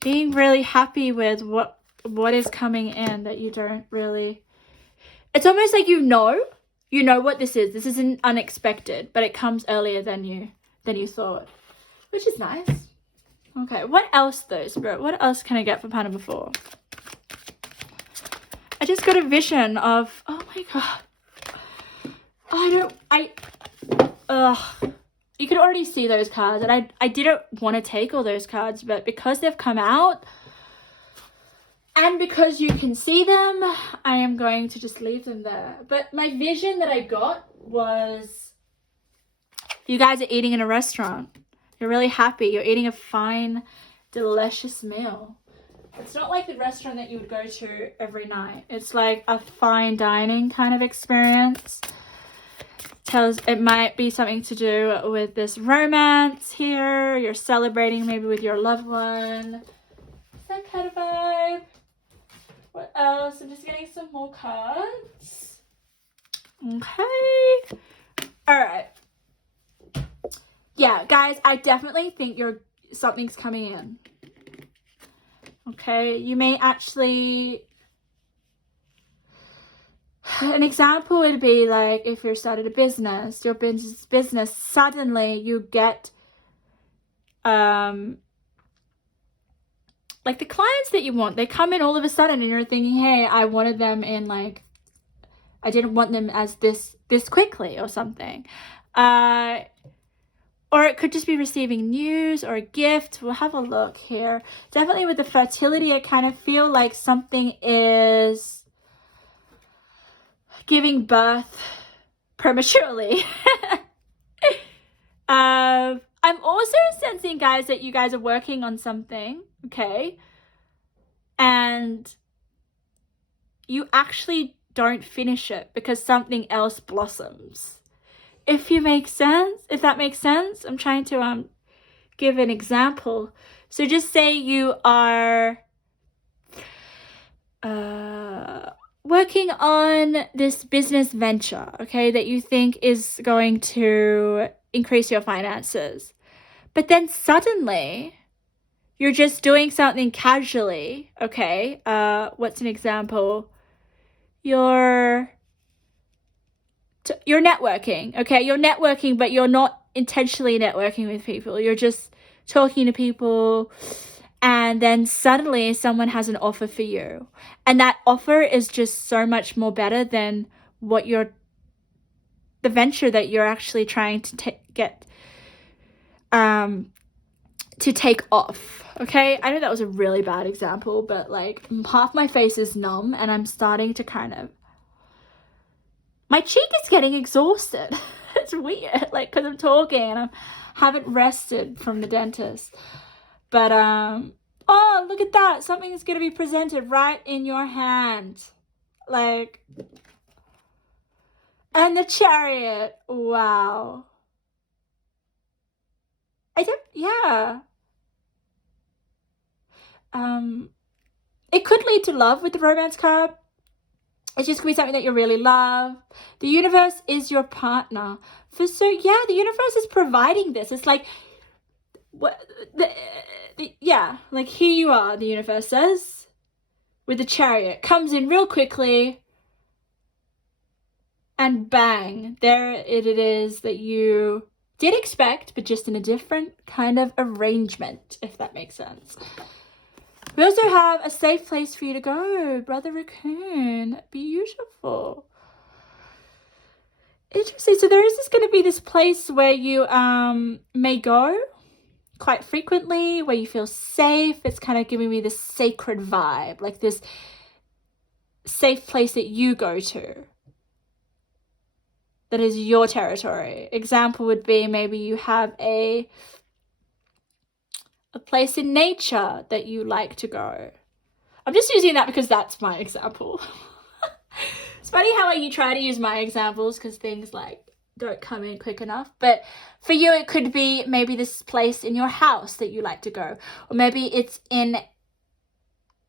being really happy with what is coming in that you don't really... It's almost like you know what this is. This isn't unexpected, but it comes earlier than you thought, which is nice. Okay, what else though, Spirit? What else can I get for pile number 4? I just got a vision of, oh my god. You could already see those cards, and I didn't want to take all those cards, but because they've come out, And because you can see them, I am going to just leave them there. But my vision that I got was you guys are eating in a restaurant. You're really happy. You're eating a fine, delicious meal. It's not like the restaurant that you would go to every night. It's like a fine dining kind of experience. It might be something to do with this romance here. You're celebrating maybe with your loved one. That kind of vibe. What else? I'm just getting some more cards. Okay. All right. Yeah, guys, I definitely think something's coming in. Okay, you may actually... An example would be like if you're started a business, your business, suddenly you get like the clients that you want, they come in all of a sudden and you're thinking, hey, I wanted them in like, I didn't want them as this quickly or something. Or it could just be receiving news or a gift. We'll have a look here. Definitely with the fertility, I kind of feel like something is giving birth prematurely. I'm also sensing, guys, that you guys are working on something, okay? And you actually don't finish it because something else blossoms. If that makes sense, I'm trying to give an example. So just say you are working on this business venture, okay, that you think is going to increase your finances. But then suddenly you're just doing something casually, okay? What's an example? You're networking, okay? You're networking, but you're not intentionally networking with people. You're just talking to people, and then suddenly someone has an offer for you. And that offer is just so much more better than the venture that you're actually trying to get to take off. Okay, I know that was a really bad example, but like half my face is numb and I'm starting to my cheek is getting exhausted. It's weird, like, because I'm talking and I haven't rested from the dentist. But oh, look at that, something's gonna be presented right in your hand, like, and the Chariot. Wow. It could lead to love with the romance card. It's just going to be something that you really love. The universe is your partner. The universe is providing this. It's like, like here you are, the universe says, with the Chariot. Comes in real quickly. And bang, there it is that you did expect, but just in a different kind of arrangement, if that makes sense. We also have a safe place for you to go, Brother Raccoon. Beautiful. Interesting. So there is going to be this place where you may go quite frequently, where you feel safe. It's kind of giving me this sacred vibe, like this safe place that you go to. That is your territory. Example would be maybe you have a place in nature that you like to go. I'm just using that because that's my example. It's funny how you try to use my examples because things like don't come in quick enough. But for you, it could be maybe this place in your house that you like to go. Or maybe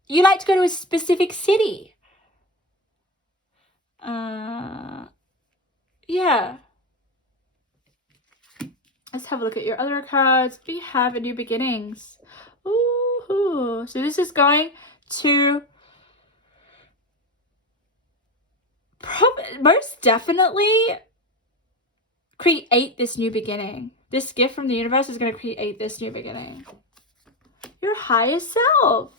you like to go to a specific city. Yeah. Let's have a look at your other cards. What do you have in New Beginnings? Ooh. So this is going to most definitely create this new beginning. This gift from the universe is going to create this new beginning. Your highest self.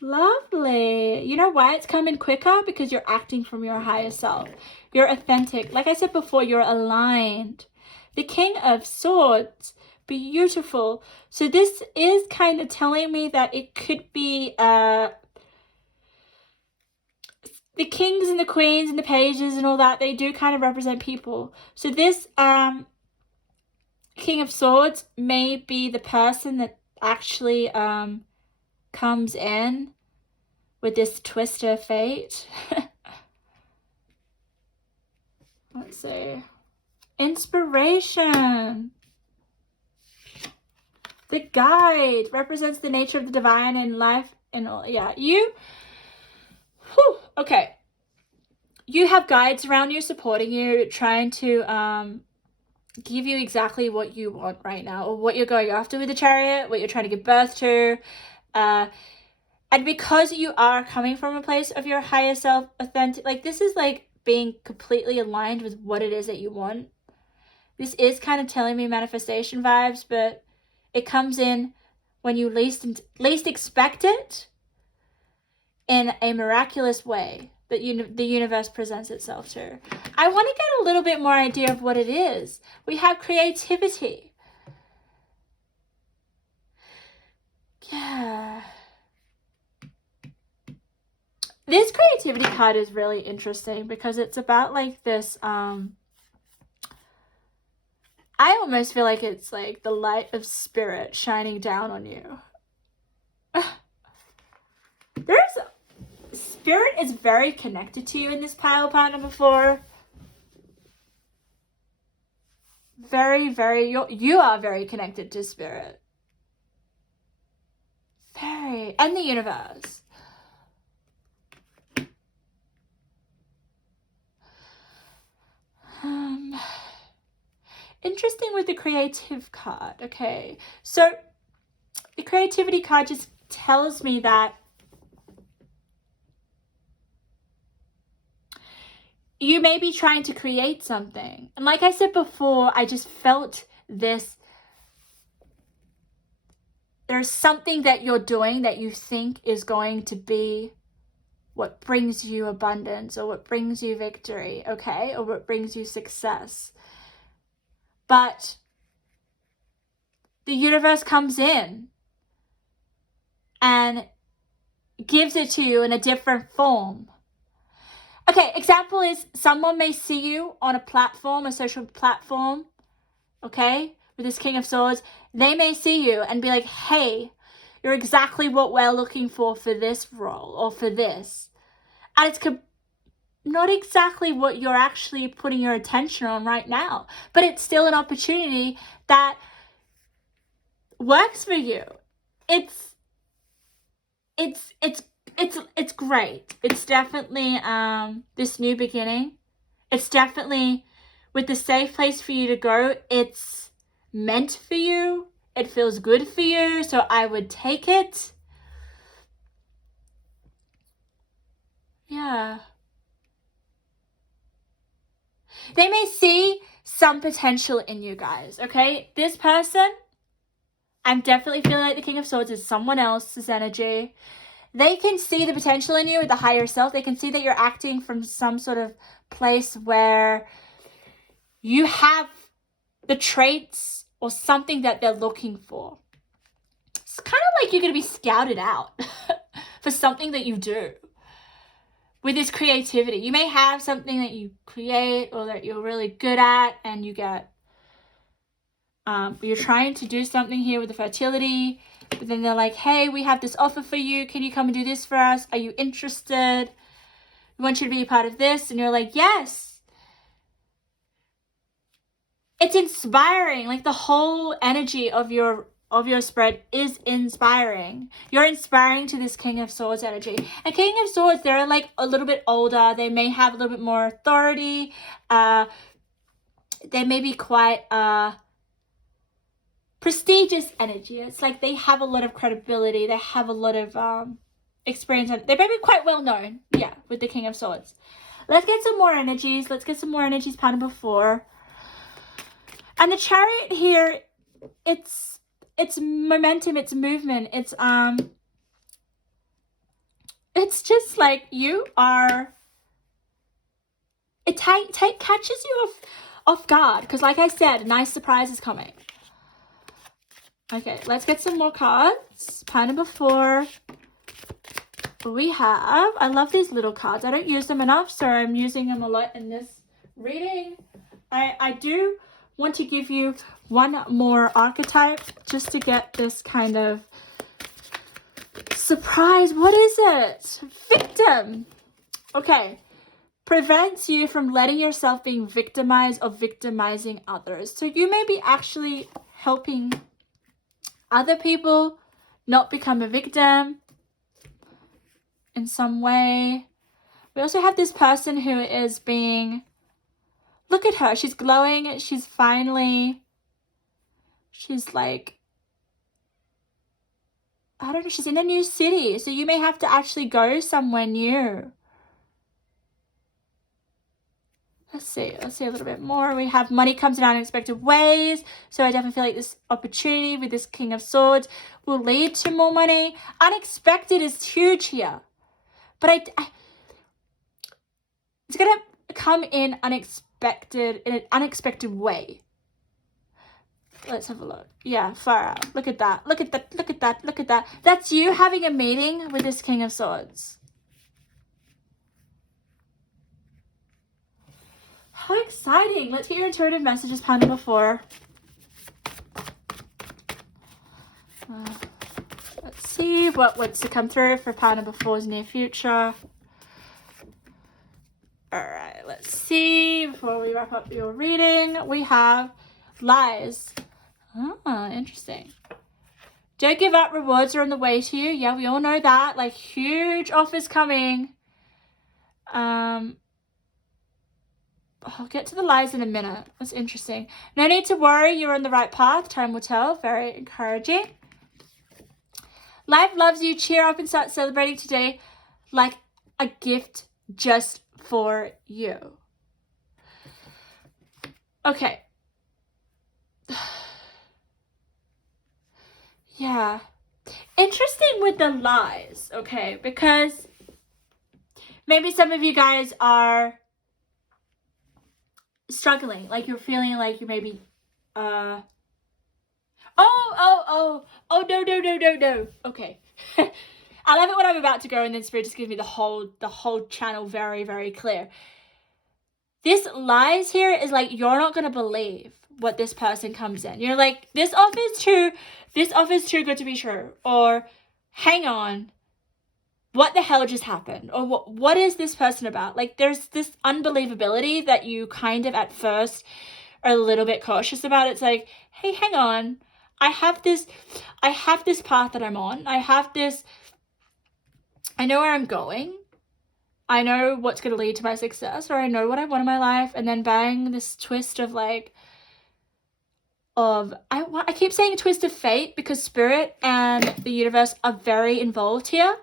Lovely. You know why it's coming quicker? Because you're acting from your higher self. You're authentic. Like I said before, you're aligned. The King of Swords Beautiful. So this is kind of telling me that it could be the kings and the queens and the pages and all that. They do kind of represent people. So this King of Swords may be the person that actually comes in with this twist of fate. Let's see. Inspiration. The guide represents the nature of the divine in life and all. Yeah, okay. You have guides around you supporting you, trying to give you exactly what you want right now, or what you're going after with the Chariot, what you're trying to give birth to. And because you are coming from a place of your higher self, authentic, like this is like being completely aligned with what it is that you want. This is kind of telling me manifestation vibes, but it comes in when you least expect it, in a miraculous way that the universe presents itself to. I want to get a little bit more idea of what it is. We have creativity. Yeah. This creativity card is really interesting because it's about like this, I almost feel like it's like the light of spirit shining down on you. Spirit is very connected to you in this pile part number 4. Very, very, you are very connected to spirit. Very, and the universe. Interesting with the creative card. Okay, so the creativity card just tells me that you may be trying to create something. And like I said before, I just felt this. There's something that you're doing that you think is going to be what brings you abundance, or what brings you victory, okay? Or what brings you success. But the universe comes in and gives it to you in a different form. Okay, example is someone may see you on a platform, a social platform, okay, with this King of Swords. They may see you and be like, hey, you're exactly what we're looking for this role or for this. And it's not exactly what you're actually putting your attention on right now, but it's still an opportunity that works for you. It's great. It's definitely this new beginning. It's definitely with the safe place for you to go. It's meant for you. It feels good for you, so I would take it. Yeah. They may see some potential in you guys, okay? This person, I'm definitely feeling like the King of Swords is someone else's energy. They can see the potential in you with the higher self. They can see that you're acting from some sort of place where you have the traits or something that they're looking for. It's kind of like you're going to be scouted out for something that you do. With this creativity, you may have something that you create or that you're really good at, and you get, you're trying to do something here with the fertility, but then they're like, hey, we have this offer for you. Can you come and do this for us? Are you interested? We want you to be a part of this. And you're like, yes. It's inspiring. Like the whole energy of your spread is inspiring. You're inspiring to this King of Swords energy. And King of Swords, they're like a little bit older. They may have a little bit more authority. They may be quite prestigious energy. It's like they have a lot of credibility. They have a lot of experience. They may be quite well known. Yeah, with the King of Swords. Let's get some more energies. Let's get some more energies part number 4. And the Chariot here, it's momentum, it's movement, it's just like you are, it catches you off guard, because like I said, a nice surprise is coming. Okay, let's get some more cards. Pile number 4. We have, I love these little cards. I don't use them enough, so I'm using them a lot in this reading. I do want to give you one more archetype just to get this kind of surprise. What is it? Victim. Okay. Prevents you from letting yourself being victimized or victimizing others. So you may be actually helping other people not become a victim in some way. We also have this person who is being, look at her, she's glowing, she's like, I don't know, she's in a new city, so you may have to actually go somewhere new. Let's see a little bit more. We have money comes in unexpected ways. So I definitely feel like this opportunity with this King of Swords will lead to more money. Unexpected is huge here. But it's going to come in an unexpected way. Let's have a look. Yeah, far out. Look at that. Look at that. Look at that. Look at that. That's you having a meeting with this King of Swords. How exciting. Let's get your intuitive messages, pile number 4. Let's see what's to come through for pile number 4's near future. Alright, let's see. Before we wrap up your reading, we have lies. Ah, interesting. Don't give up. Rewards are on the way to you. Yeah, we all know that. Like, huge offers coming. I'll get to the lies in a minute. That's interesting. No need to worry. You're on the right path. Time will tell. Very encouraging. Life loves you. Cheer up and start celebrating today like a gift just for you. Okay. Yeah. Interesting with the lies, okay? Because maybe some of you guys are struggling, like you're feeling like you maybe no. Okay. I love it when I'm about to go and then Spirit just gives me the whole channel very, very clear. This lies here is like, you're not going to believe what this person comes in. You're like, this offer is too good to be true, or hang on, what the hell just happened? Or what is this person about? Like, there's this unbelievability that you kind of at first are a little bit cautious about. It's like, hey, hang on. I have this path that I'm on. I know where I'm going. I know what's going to lead to my success, or I know what I want in my life. And then bang, this twist of like, I keep saying twist of fate because Spirit and the universe are very involved here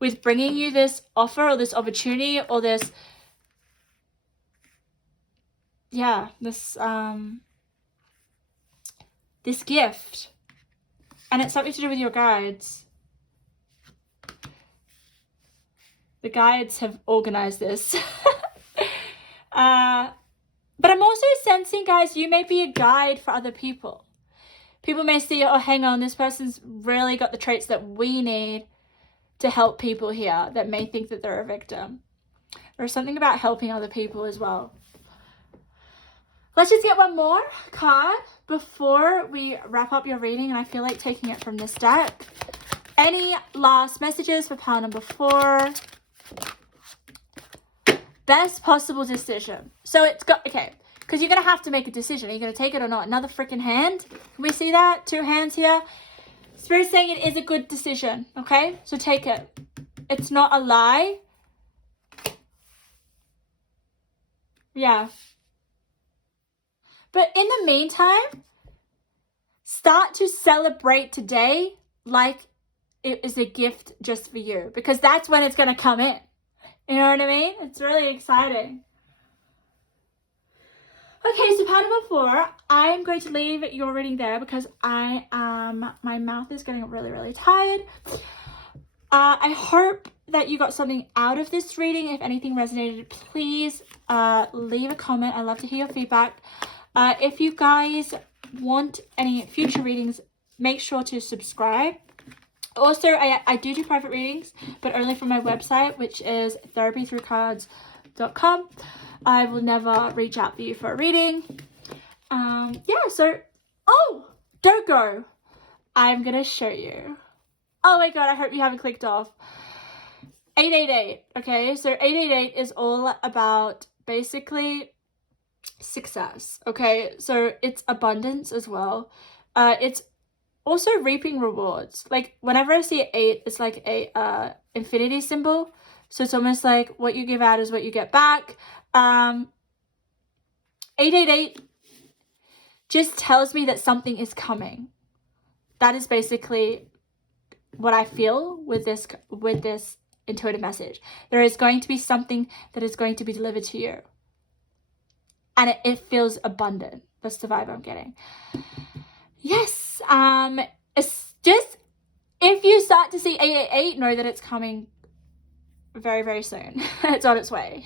with bringing you this offer or this opportunity or this gift. And it's something to do with your guides. The guides have organized this. But I'm also sensing, guys, you may be a guide for other people. People may see, oh, hang on, this person's really got the traits that we need to help people here that may think that they're a victim. There's something about helping other people as well. Let's just get one more card before we wrap up your reading, and I feel like taking it from this deck. Any last messages for pile number 4? Best possible decision. So it's got, okay, because you're going to have to make a decision. Are you going to take it or not? Another freaking hand. Can we see that? 2 hands here. Spirit's saying it is a good decision, okay? So take it. It's not a lie. Yeah. But in the meantime, start to celebrate today like it is a gift just for you, because that's when it's going to come in. You know what I mean? It's really exciting. Okay, so part number 4, I'm going to leave your reading there because my mouth is getting really, really tired. I hope that you got something out of this reading. If anything resonated, please leave a comment. I love to hear your feedback. If you guys want any future readings make sure to subscribe. Also, I do private readings, but only from my website, which is therapythroughcards.com. I will never reach out for you for a reading. Yeah, so, oh, don't go. I'm going to show you. Oh my God, I hope you haven't clicked off. 888, okay? So 888 is all about basically success, okay? So it's abundance as well. It's also reaping rewards. Like whenever I see 8, it's like a infinity symbol. So it's almost like what you give out is what you get back. 888 just tells me that something is coming. That is basically what I feel with this intuitive message. There is going to be something that is going to be delivered to you. And it feels abundant. That's the vibe I'm getting. Yes. It's just, if you start to see 888, know that it's coming very, very soon. It's on its way.